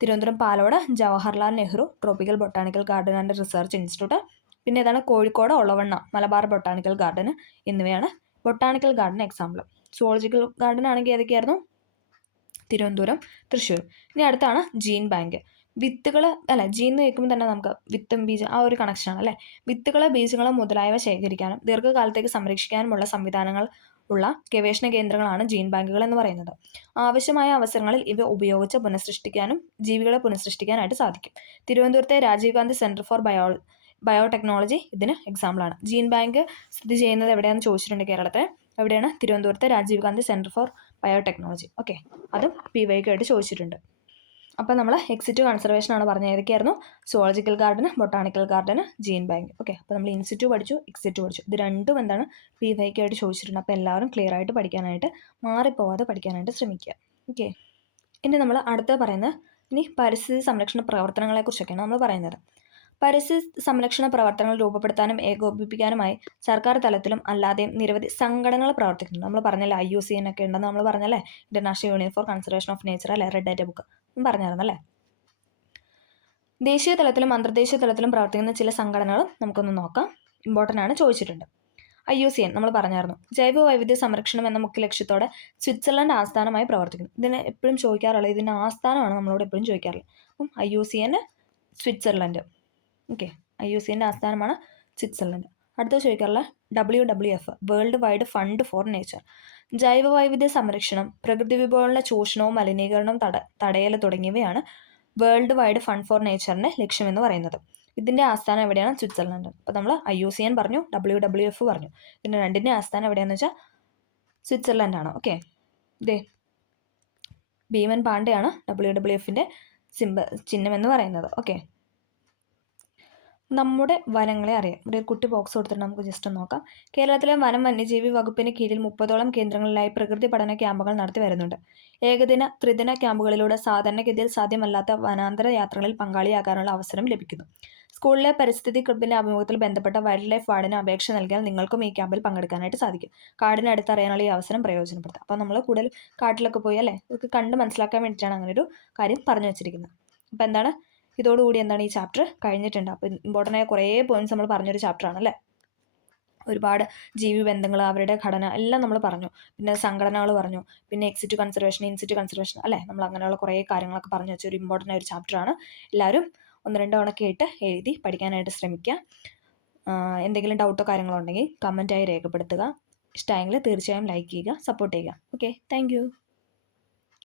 Thiruvananthapuram Palode Jawaharlal Nehru tropical botanical garden and research institute. പിന്നെ ഏതാണ്? കോഴിക്കോട് ഒളവണ്ണ മലബാർ ബൊട്ടാണിക്കൽ ഗാർഡൻ എന്നിവയാണ് botanical garden example. Zoological garden ആണെങ്കിൽ ഏതൊക്കെയായിരുന്നു? തിരുവനന്തപുരം, തൃശ്ശൂർ. ഇനി അടുത്താണ് ജീൻ ബാങ്ക്. വിത്തുകൾ ജീൻ എന്ന് കേൾക്കുമ്പോൾ തന്നെ നമുക്ക് വിത്തും ബീജം ആ ഒരു കണക്ഷനാണ് അല്ലേ. വിത്തുകൾ, ബീജങ്ങൾ മുതലായവ ശേഖരിക്കാനും ദീർഘകാലത്തേക്ക് സംരക്ഷിക്കാനുമുള്ള സംവിധാനങ്ങൾ ഉള്ള ഗവേഷണ കേന്ദ്രങ്ങളാണ് ജീൻ ബാങ്കുകൾ എന്ന് പറയുന്നത്. ആവശ്യമായ അവസരങ്ങളിൽ ഇവ ഉപയോഗിച്ച് പുനഃസൃഷ്ടിക്കാനും ജീവികളെ പുനഃസൃഷ്ടിക്കാനായിട്ട് സാധിക്കും. തിരുവനന്തപുരത്തെ Rajiv Gandhi centre for biotechnology ഇതിന് എക്സാമ്പിളാണ്. ജീൻ ബാങ്ക് സ്ഥിതി ചെയ്യുന്നത് എവിടെയാണെന്ന് ചോദിച്ചിട്ടുണ്ട് കേരളത്തിൽ. എവിടെയാണ്? തിരുവനന്തപുരത്തെ Rajiv Gandhi centre for biotechnology. Okay, അതും PYK ആയിട്ട് ചോദിച്ചിട്ടുണ്ട്. അപ്പോൾ നമ്മൾ എക്സിറ്റ് കൺസർവേഷനാണ് പറഞ്ഞത്. ഏതൊക്കെയായിരുന്നു? Zoological garden, botanical garden, gene bank. Okay, അപ്പോൾ നമ്മൾ ഇൻസിറ്റു പഠിച്ചു, എക്സിറ്റ് പഠിച്ചു. ഇത് രണ്ടും എന്താണ്? PYK ആയിട്ട് ചോദിച്ചിട്ടുണ്ട്. അപ്പോൾ എല്ലാവരും ക്ലിയർ ആയിട്ട് പഠിക്കാനായിട്ട്, മാറിപ്പോവാതെ പഠിക്കാനായിട്ട് ശ്രമിക്കുക. ഓക്കെ, ഇനി നമ്മൾ അടുത്ത പറയുന്നത് ഇനി പരിസ്ഥിതി സംരക്ഷണ പ്രവർത്തനങ്ങളെക്കുറിച്ചൊക്കെയാണ് നമ്മൾ പറയുന്നത്. പരിസ്ഥിതി സംരക്ഷണ പ്രവർത്തനങ്ങൾ രൂപപ്പെടുത്താനും ഏകോപിപ്പിക്കാനുമായി സർക്കാർ തലത്തിലും അല്ലാതെയും നിരവധി സംഘടനകൾ പ്രവർത്തിക്കുന്നുണ്ട്. നമ്മൾ പറഞ്ഞല്ലേ IUCN ഒക്കെ ഉണ്ടെന്ന് നമ്മൾ പറഞ്ഞല്ലേ. International union for conservation of nature അല്ലേ, റെഡ് ഡേറ്റ ബുക്ക് പറഞ്ഞായിരുന്നല്ലേ. ദേശീയ തലത്തിലും അന്തർദേശീയ തലത്തിലും പ്രവർത്തിക്കുന്ന ചില സംഘടനകൾ നമുക്കൊന്ന് നോക്കാം. ഇമ്പോർട്ടൻ്റ് ആണ്, ചോദിച്ചിട്ടുണ്ട്. IUCN നമ്മൾ പറഞ്ഞായിരുന്നു. ജൈവ വൈവിധ്യ സംരക്ഷണം എന്ന മുഖ്യ ലക്ഷ്യത്തോടെ സ്വിറ്റ്സർലൻഡ് ആസ്ഥാനമായി പ്രവർത്തിക്കുന്നു. ഇതിനെ എപ്പോഴും ചോദിക്കാറുള്ളത്, ഇതിൻ്റെ ആസ്ഥാനമാണ് നമ്മളോട് എപ്പോഴും ചോദിക്കാറുള്ളത്. അപ്പം IUCN സ്വിറ്റ്സർലൻഡ്. ഓക്കെ, IUCN ആസ്ഥാനമാണ് സ്വിറ്റ്സർലൻഡ്. അടുത്ത ചോദിക്കാറുള്ള WWF world wide fund for nature. ജൈവ വൈവിധ്യ സംരക്ഷണം, പ്രകൃതി വിഭവങ്ങളുടെ ചൂഷണവും മലിനീകരണവും തടയൽ തുടങ്ങിയവയാണ് വേൾഡ് വൈഡ് ഫണ്ട് ഫോർ നേച്ചറിൻ്റെ ലക്ഷ്യമെന്ന് പറയുന്നത്. ഇതിൻ്റെ ആസ്ഥാനം എവിടെയാണ്? സ്വിറ്റ്സർലൻഡ്. അപ്പോൾ നമ്മൾ IUCN പറഞ്ഞു, WWF പറഞ്ഞു. ഇതിൻ്റെ രണ്ടിൻ്റെ ആസ്ഥാനം എവിടെയാണെന്ന് വെച്ചാൽ സ്വിറ്റ്സർലൻഡാണ്. ഓക്കെ, ഇതേ ഭീമൻ പാണ്ഡെയാണ് WWFൻ്റെ ചിഹ്നം എന്ന് പറയുന്നത്. ഓക്കെ, നമ്മുടെ വനങ്ങളെ അറിയാം. ഇവിടെ ഒരു കുട്ടി ബോക്സ് കൊടുത്തിട്ട് നമുക്ക് ജസ്റ്റ് ഒന്ന് നോക്കാം. കേരളത്തിലെ വനം വന്യജീവി വകുപ്പിന് കീഴിൽ 30ഓളം കേന്ദ്രങ്ങളിലായി പ്രകൃതി പഠന ക്യാമ്പുകൾ നടത്തി വരുന്നുണ്ട്. ഏകദിന, ത്രിദിന ക്യാമ്പുകളിലൂടെ സാധാരണഗതിയിൽ സാധ്യമല്ലാത്ത വനാന്തര യാത്രകളിൽ പങ്കാളിയാകാനുള്ള അവസരം ലഭിക്കുന്നു. സ്കൂളിലെ പരിസ്ഥിതി ക്ലബിൻ്റെ ആഭിമുഖ്യത്തിൽ ബന്ധപ്പെട്ട വൈൽഡ് ലൈഫ് വാർഡിന് അപേക്ഷ നൽകിയാൽ നിങ്ങൾക്കും ഈ ക്യാമ്പിൽ പങ്കെടുക്കാനായിട്ട് സാധിക്കും. കാടിനെ അടുത്തറിയാനുള്ള ഈ അവസരം പ്രയോജനപ്പെടുത്താം. അപ്പോൾ നമ്മൾ കൂടുതൽ കാട്ടിലൊക്കെ പോയി അല്ലേ, ഇതൊക്കെ കണ്ട് മനസ്സിലാക്കാൻ വേണ്ടിയിട്ടാണ് അങ്ങനെ ഒരു കാര്യം പറഞ്ഞു വെച്ചിരിക്കുന്നത്. അപ്പോൾ എന്താണ്, ഇതോടുകൂടി എന്താണ്, ഈ ചാപ്റ്റർ കഴിഞ്ഞിട്ടുണ്ട്. അപ്പോൾ ഇമ്പോർട്ടൻ്റ് ആയ കുറേ പോയിന്റ്സ് നമ്മൾ പറഞ്ഞൊരു ചാപ്റ്ററാണ് അല്ലേ. ഒരുപാട് ജീവി ബന്ധങ്ങൾ, അവരുടെ ഘടന എല്ലാം നമ്മൾ പറഞ്ഞു. പിന്നെ സംഘടനകൾ പറഞ്ഞു, പിന്നെ എക്സിറ്റ് കൺസർവേഷൻ, ഇൻസിറ്റ് കൺസർവേഷൻ അല്ലേ, നമ്മൾ അങ്ങനെയുള്ള കുറേ കാര്യങ്ങളൊക്കെ പറഞ്ഞു വെച്ച ഒരു ഇമ്പോർട്ടൻ്റ് ആയ ഒരു ചാപ്റ്ററാണ്. എല്ലാവരും 1-2 തവണ കേട്ട് എഴുതി പഠിക്കാനായിട്ട് ശ്രമിക്കുക. എന്തെങ്കിലും ഡൗട്ടോ കാര്യങ്ങളോ ഉണ്ടെങ്കിൽ കമൻറ്റായി രേഖപ്പെടുത്തുക. ഇഷ്ടമായെങ്കിൽ തീർച്ചയായും ലൈക്ക് ചെയ്യുക, സപ്പോർട്ട് ചെയ്യുക. Okay, thank